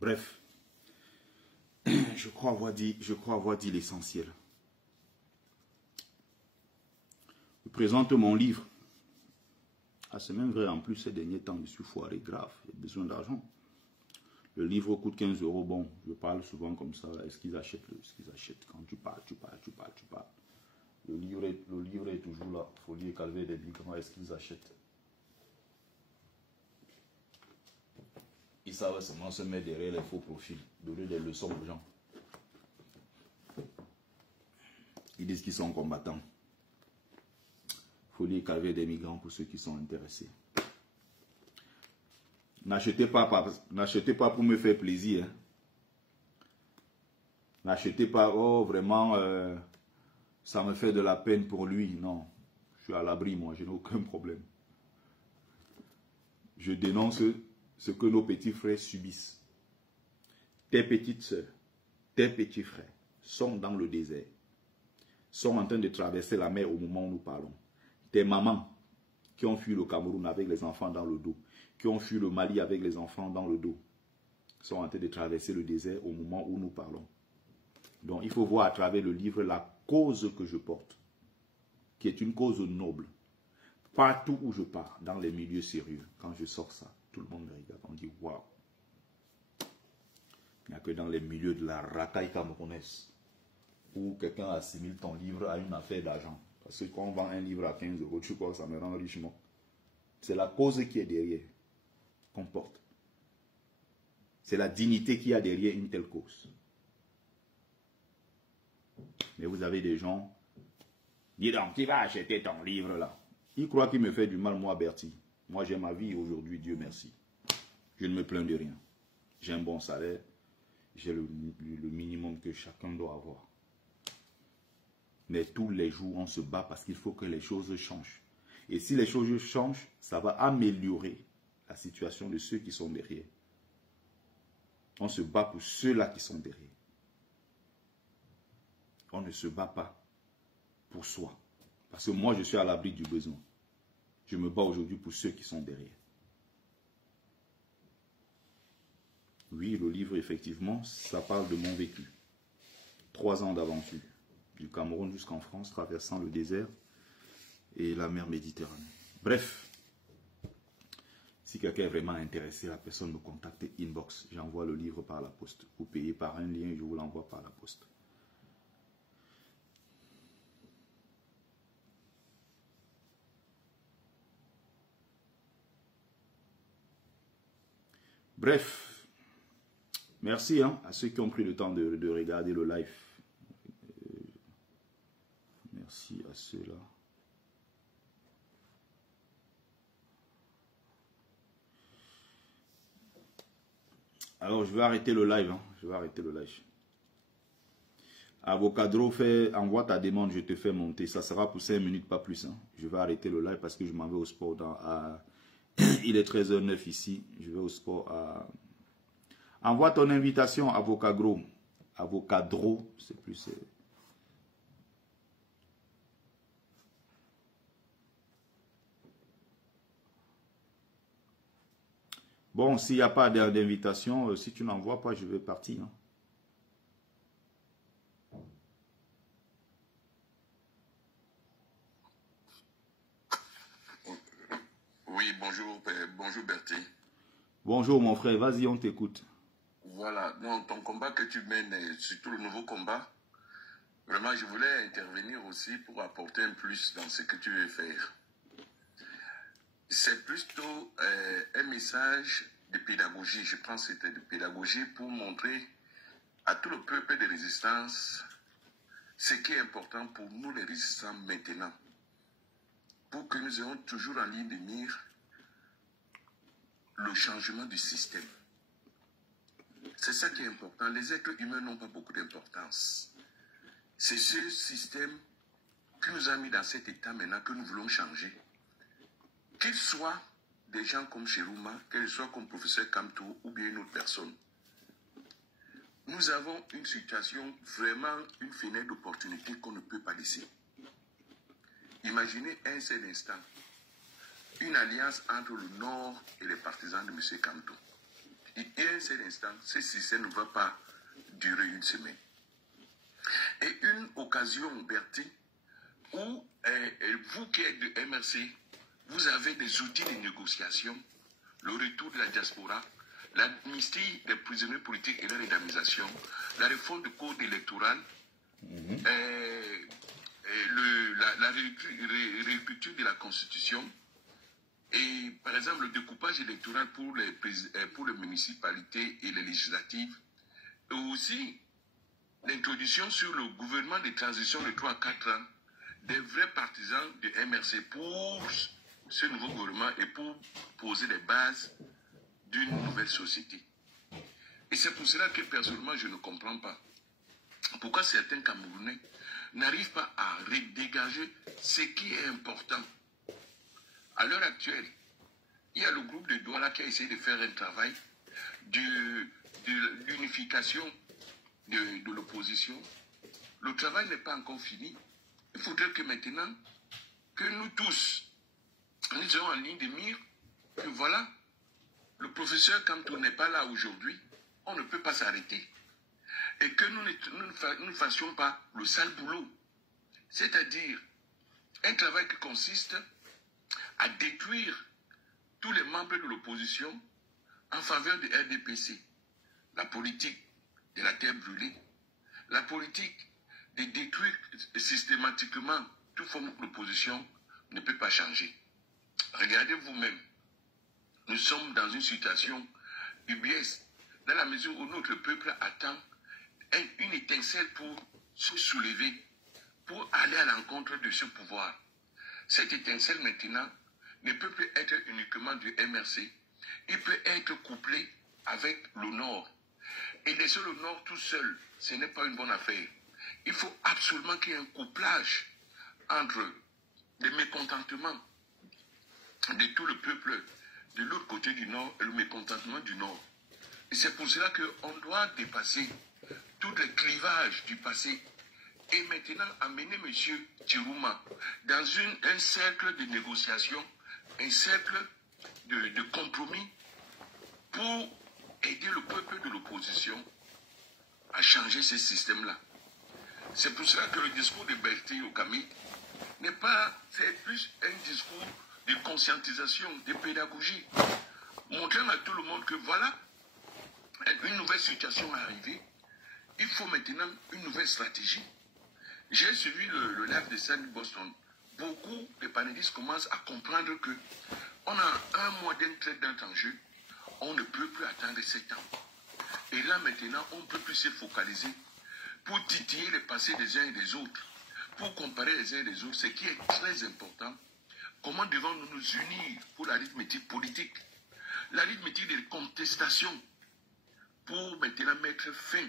Bref, je crois avoir dit l'essentiel. Je présente mon livre. Ah, c'est même vrai, en plus, ces derniers temps, je suis foiré grave, j'ai besoin d'argent. Le livre coûte 15 €. Bon, je parle souvent comme ça. Est-ce qu'ils achètent? Est-ce qu'ils achètent? Quand tu parles. Le livre est toujours là. Folie et calvaire des migrants. Est-ce qu'ils achètent? Ils savent seulement se mettre derrière les faux profils, donner des leçons aux gens. Ils disent qu'ils sont combattants. Folie et calvaire des migrants pour ceux qui sont intéressés. N'achetez pas pour me faire plaisir. Hein. N'achetez pas, oh vraiment, ça me fait de la peine pour lui. Non, je suis à l'abri, moi, je n'ai aucun problème. Je dénonce ce que nos petits frères subissent. Tes petites sœurs, tes petits frères sont dans le désert, sont en train de traverser la mer au moment où nous parlons. Tes mamans qui ont fui le Cameroun avec les enfants dans le dos, qui ont fui le Mali avec les enfants dans le dos, sont en train de traverser le désert au moment où nous parlons. Donc il faut voir à travers le livre la cause que je porte, qui est une cause noble. Partout où je pars, dans les milieux sérieux, quand je sors ça, tout le monde me regarde, on dit waouh. Il n'y a que dans les milieux de la racaille camerounaise où quelqu'un assimile ton livre à une affaire d'argent. Parce que quand on vend un livre à 15 €, tu crois que ça me rend richement. C'est la cause qui est derrière qu'on porte. C'est la dignité qu'il y a derrière une telle cause. Mais vous avez des gens, dis donc, qui va acheter ton livre là? Il croit qu'il me fait du mal, moi, Bertie. Moi, j'ai ma vie aujourd'hui, Dieu merci. Je ne me plains de rien. J'ai un bon salaire. J'ai le minimum que chacun doit avoir. Mais tous les jours, on se bat parce qu'il faut que les choses changent. Et si les choses changent, ça va améliorer la situation de ceux qui sont derrière. On se bat pour ceux-là qui sont derrière. On ne se bat pas pour soi. Parce que moi, je suis à l'abri du besoin. Je me bats aujourd'hui pour ceux qui sont derrière. Oui, le livre, effectivement, ça parle de mon vécu. 3 ans d'aventure. Du Cameroun jusqu'en France, traversant le désert et la mer Méditerranée. Bref, si quelqu'un est vraiment intéressé, la personne me contacte, inbox. J'envoie le livre par la poste. Vous payez par un lien et je vous l'envoie par la poste. Bref, merci à ceux qui ont pris le temps de regarder le live. Merci à ceux-là. Alors, je vais arrêter le live. Je vais arrêter le live. Avocadro, envoie ta demande, je te fais monter. Ça sera pour 5 minutes, pas plus. Je vais arrêter le live parce que je m'en vais au sport. Il est 13h09 ici. Je vais au sport. Envoie ton invitation, Avocadro. Avocadro, c'est plus... Bon, s'il n'y a pas d'invitation, si tu n'envoies pas, je vais partir. Hein. Oui, bonjour, bonjour Bertie. Bonjour mon frère, vas-y, on t'écoute. Voilà, donc ton combat que tu mènes, surtout le nouveau combat, vraiment je voulais intervenir aussi pour apporter un plus dans ce que tu veux faire. C'est plutôt un message de pédagogie, je pense que c'était de pédagogie pour montrer à tout le peuple de résistance ce qui est important pour nous les résistants maintenant. Pour que nous ayons toujours en ligne de mire le changement du système. C'est ça qui est important. Les êtres humains n'ont pas beaucoup d'importance. C'est ce système qui nous a mis dans cet état maintenant que nous voulons changer. Qu'ils soient des gens comme Cherouma, qu'ils soient comme professeur Kamto ou bien une autre personne. Nous avons une situation, vraiment une fenêtre d'opportunité qu'on ne peut pas laisser. Imaginez un seul instant une alliance entre le Nord et les partisans de M. Kamto. Et un seul instant, ce système ne va pas durer une semaine. Et une occasion, Bertie, où vous qui êtes de MRC, vous avez des outils de négociation, le retour de la diaspora, l'amnistie des prisonniers politiques et leur indemnisation, la réforme du code électoral, la réécriture de la Constitution, et par exemple le découpage électoral pour les municipalités et les législatives, et aussi l'introduction sur le gouvernement de transition de 3 à 4 ans des vrais partisans de MRC pour ce nouveau gouvernement et pour poser les bases d'une nouvelle société. Et c'est pour cela que personnellement je ne comprends pas pourquoi certains Camerounais n'arrivent pas à redégager ce qui est important. À l'heure actuelle, il y a le groupe de Douala qui a essayé de faire un travail de l'unification de l'opposition. Le travail n'est pas encore fini. Il faudrait que maintenant, que nous tous, nous soyons en ligne de mire, que voilà, le professeur Kamto n'est pas là aujourd'hui, on ne peut pas s'arrêter. Et que nous ne fassions pas le sale boulot. C'est-à-dire, un travail qui consiste à détruire tous les membres de l'opposition en faveur du RDPC. La politique de la terre brûlée, la politique de détruire systématiquement toute forme d'opposition ne peut pas changer. Regardez vous-même, nous sommes dans une situation ubuesque, dans la mesure où notre peuple attend une étincelle pour se soulever, pour aller à l'encontre de ce pouvoir. Cette étincelle maintenant ne peut plus être uniquement du MRC, il peut être couplé avec le Nord. Et laisser le Nord tout seul, ce n'est pas une bonne affaire. Il faut absolument qu'il y ait un couplage entre le mécontentement de tout le peuple de l'autre côté du Nord et le mécontentement du Nord. Et c'est pour cela qu'on doit dépasser tous les clivages du passé et maintenant amener M. Chirouma dans un cercle de négociation, un cercle de compromis pour aider le peuple de l'opposition à changer ce système-là. C'est pour cela que le discours de Bertie Okami n'est pas, c'est plus un discours de conscientisation, de pédagogie, montrant à tout le monde que voilà, une nouvelle situation est arrivée, il faut maintenant une nouvelle stratégie. J'ai suivi le live de Sandy Boston. Beaucoup de panélistes commencent à comprendre que on a un mois d'un trait d'enjeu, on ne peut plus attendre 7 ans. Et là maintenant, on ne peut plus se focaliser pour titiller le passé des uns et des autres, pour comparer les uns et les autres, ce qui est très important. Comment devons-nous nous unir pour l'arithmétique politique, l'arithmétique des contestations, pour maintenant mettre fin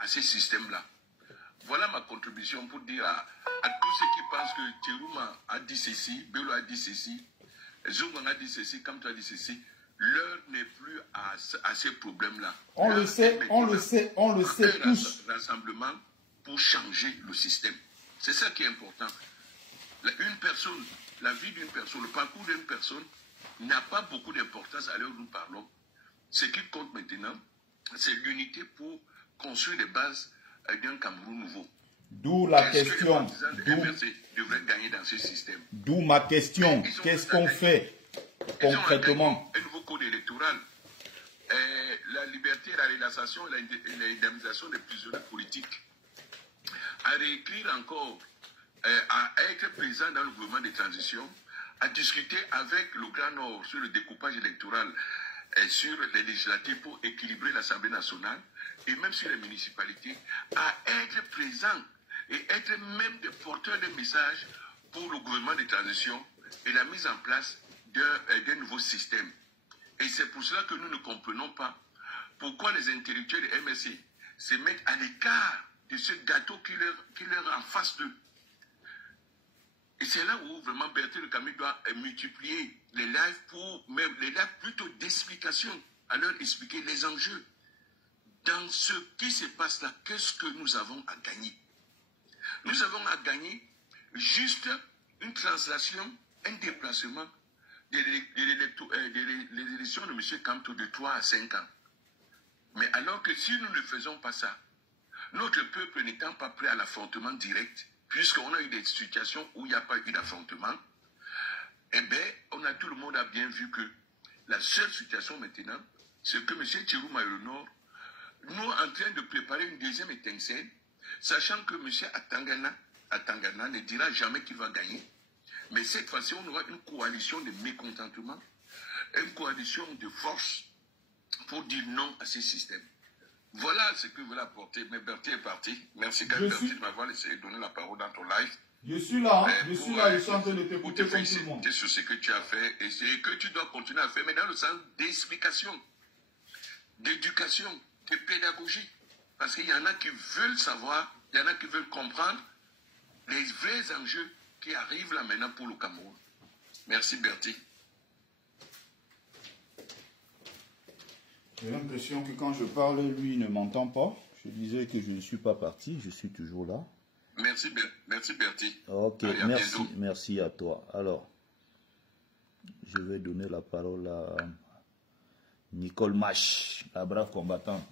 à ce système-là. Voilà ma contribution pour dire à tous ceux qui pensent que Chirouma a dit ceci, Bello a dit ceci, Zouman a dit ceci, Kamto a dit ceci. L'heure n'est plus à ces problèmes-là. On le sait tous. Rassemblement pour changer le système. C'est ça qui est important. Une personne, la vie d'une personne, le parcours d'une personne n'a pas beaucoup d'importance à l'heure où nous parlons. Ce qui compte maintenant, c'est l'unité pour construire les bases d'un Cameroun nouveau. D'où la question. Devraient gagner dans ce système. D'où ma question. Qu'est-ce qu'on fait concrètement? Un nouveau code électoral. La liberté, la relaxation et l'indemnisation des prisonniers politiques. À réécrire encore, à être présent dans le gouvernement de transition, à discuter avec le Grand Nord sur le découpage électoral et sur les législatives pour équilibrer l'Assemblée nationale et même sur les municipalités, à être présent et être même des porteurs de messages pour le gouvernement de transition et la mise en place d'un nouveau système. Et c'est pour cela que nous ne comprenons pas pourquoi les intellectuels de MSC se mettent à l'écart de ce gâteau qui leur est en face d'eux. Et c'est là où vraiment Berthier Le Camus doit multiplier les lives les lives plutôt d'explication, à leur expliquer les enjeux. Dans ce qui se passe là, qu'est-ce que nous avons à gagner? Nous avons à gagner juste une translation, un déplacement des élections de M. Kamto de 3 à 5 ans. Mais alors que si nous ne faisons pas ça, notre peuple n'étant pas prêt à l'affrontement direct, puisqu'on a eu des situations où il n'y a pas eu d'affrontement, eh bien, tout le monde a bien vu que la seule situation maintenant, c'est que M. Chirouma Nord nous est en train de préparer une deuxième étincelle, sachant que M. Atangana ne dira jamais qu'il va gagner. Mais cette fois-ci, on aura une coalition de mécontentement, une coalition de force pour dire non à ce système. Voilà ce que veut apporter. Mais Berthier est parti. Merci quand même Berthier de m'avoir laissé donner la parole dans ton live. Je suis là, je suis là, je suis en train de t'écouter comme tout le monde. Sur ce que tu as fait et ce que tu dois continuer à faire, mais dans le sens d'explication, d'éducation, de pédagogie. Parce qu'il y en a qui veulent savoir, il y en a qui veulent comprendre les vrais enjeux qui arrivent là maintenant pour le Cameroun. Merci Berthier. J'ai l'impression que quand je parle, lui ne m'entend pas. Je disais que je ne suis pas parti, je suis toujours là. Merci Berthier. Ok, merci à toi. Alors, je vais donner la parole à Nicole Mache, la brave combattante.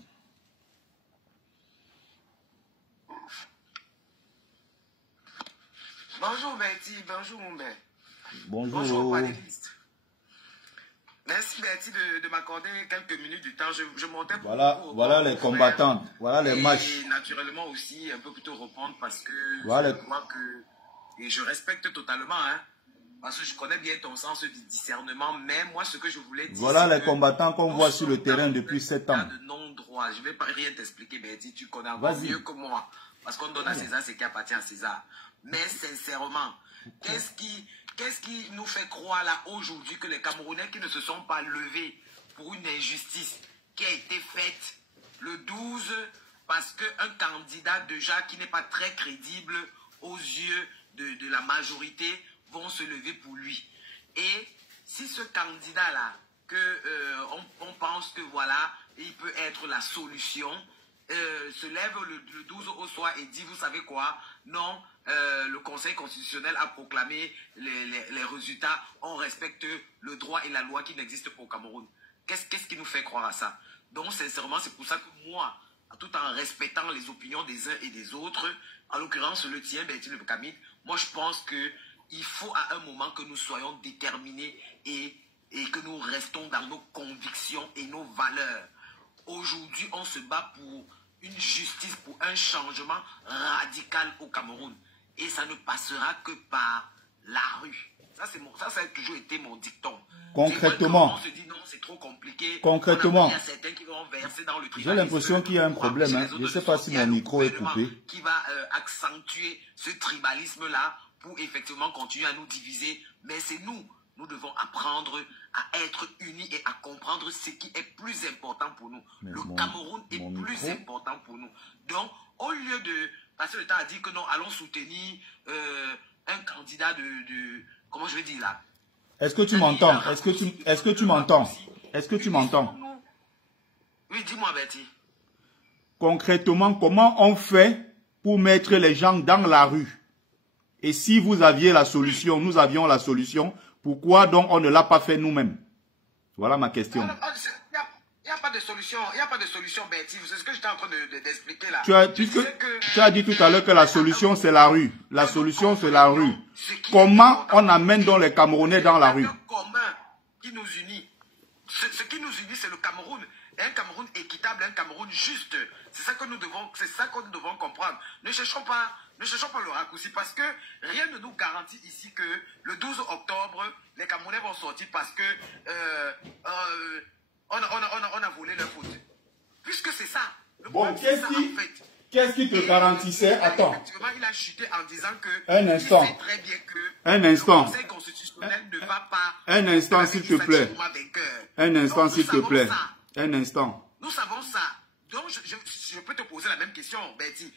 Bonjour Bertie, bonjour mon père. Bonjour. Panélistes. Merci Bertie de m'accorder quelques minutes du temps. Je montais pour voilà les combattantes, voilà les matchs. Et naturellement aussi un peu plutôt reprendre parce que voilà. Je crois que et je respecte totalement, hein, parce que je connais bien ton sens du discernement. Mais moi ce que je voulais dire, voilà les combattants qu'on voit sur le terrain depuis 7 ans. De non-droit, je vais pas rien t'expliquer Bertie, tu connais encore mieux que moi, parce qu'on donne à César ce qui appartient à César. Mais sincèrement, qu'est-ce qui nous fait croire là aujourd'hui que les Camerounais qui ne se sont pas levés pour une injustice qui a été faite le 12 parce qu'un candidat déjà qui n'est pas très crédible aux yeux de la majorité vont se lever pour lui. Et si ce candidat là, on pense que voilà, il peut être la solution, se lève le 12 au soir et dit, vous savez quoi, non, le Conseil constitutionnel a proclamé les résultats, on respecte le droit et la loi qui n'existent pas au Cameroun. Qu'est-ce qui nous fait croire à ça? Donc sincèrement, c'est pour ça que moi, tout en respectant les opinions des uns et des autres, en l'occurrence le tien, Berthier Le Camus, moi je pense qu'il faut à un moment que nous soyons déterminés et que nous restons dans nos convictions et nos valeurs. Aujourd'hui, on se bat pour une justice, pour un changement radical au Cameroun. Et ça ne passera que par la rue. Ça a toujours été mon dicton. Concrètement, on se dit non, c'est trop compliqué. Concrètement, il y a certains qui vont verser dans le j'ai l'impression qu'il y a un problème. Hein. Je ne sais pas si mon micro est coupé. Qui va accentuer ce tribalisme-là pour effectivement continuer à nous diviser. Mais c'est nous devons apprendre à être unis et à comprendre ce qui est plus important pour nous. Le Cameroun est plus important pour nous. Donc, au lieu de passer le temps à dire que non, allons soutenir un candidat comment je vais dire là? Est-ce que tu m'entends? Est-ce que tu m'entends? Est-ce que tu m'entends? Oui, dis-moi, Bertie. Concrètement, comment on fait pour mettre les gens dans la rue? Et si vous aviez la solution, nous avions la solution, Pourquoi donc on ne l'a pas fait nous-mêmes? Voilà ma question. Il n'y a pas de solution, il n'y a pas de solution, Bertie. C'est ce que j'étais en train d'expliquer là. Tu as dit tout à l'heure que la solution c'est la rue. La solution c'est la rue. Comment on amène donc les Camerounais dans la rue? Commun qui nous unit. Ce qui nous unit, c'est le Cameroun. Un Cameroun équitable, un Cameroun juste. C'est ça que nous devons comprendre. Ne cherchons pas le raccourci parce que rien ne nous garantit ici que le 12 octobre, les Camerounais vont sortir parce que on a volé leur foot. Puisque c'est ça. Bon, qu'est-ce qui te garantissait? Attends. Effectivement, il a chuté en disant que un instant. il sait très bien que un instant. le Conseil constitutionnel ne va pas. Un instant, s'il te plaît. Un instant, s'il te plaît. Un instant. Nous savons ça. Donc, je peux te poser la même question, Betty.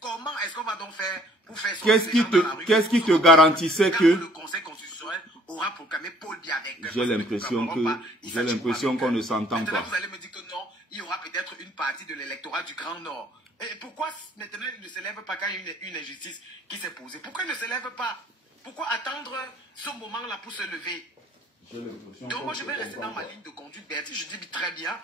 Comment est-ce qu'on va donc faire pour faire sortir Qu'est-ce qui te garantissait que le Conseil constitutionnel aura proclamé Paul Biya vainqueur? J'ai l'impression qu'on ne s'entend pas. Vous allez me dire que non, il y aura peut-être une partie de l'électorat du Grand Nord. Et pourquoi maintenant il ne se lève pas quand il y a une injustice qui s'est posée? Pourquoi il ne se lève pas? Pourquoi attendre ce moment-là pour se lever? Donc moi je vais rester dans ma ligne de conduite, Bertie. Je dis très bien,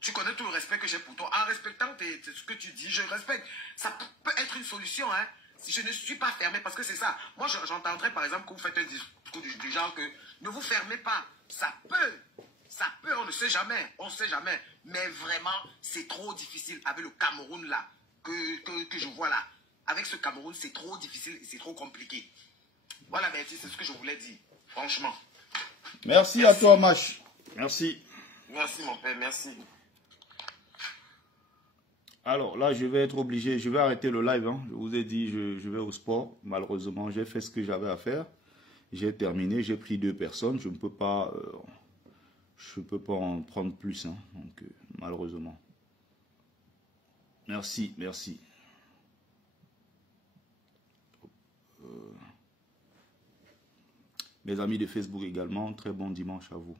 tu connais tout le respect que j'ai pour toi. En respectant ce que tu dis, je respecte. Ça peut être une solution, hein. Si je ne suis pas fermé, parce que c'est ça. Moi j'entendrais par exemple que vous faites un discours du genre que ne vous fermez pas. Ça peut, on ne sait jamais, Mais vraiment, c'est trop difficile avec le Cameroun là, que je vois là. Avec ce Cameroun, c'est trop difficile et c'est trop compliqué. Voilà, Bertie, c'est ce que je voulais dire, franchement. Merci à toi, Mach. Merci. Merci, mon père, merci. Alors là, je vais être obligé, je vais arrêter le live. Hein. Je vous ai dit, je vais au sport. Malheureusement, j'ai fait ce que j'avais à faire. J'ai terminé, j'ai pris 2 personnes. Je ne peux pas, en prendre plus. Hein. Donc, malheureusement. Merci, merci. Mes amis de Facebook également, très bon dimanche à vous.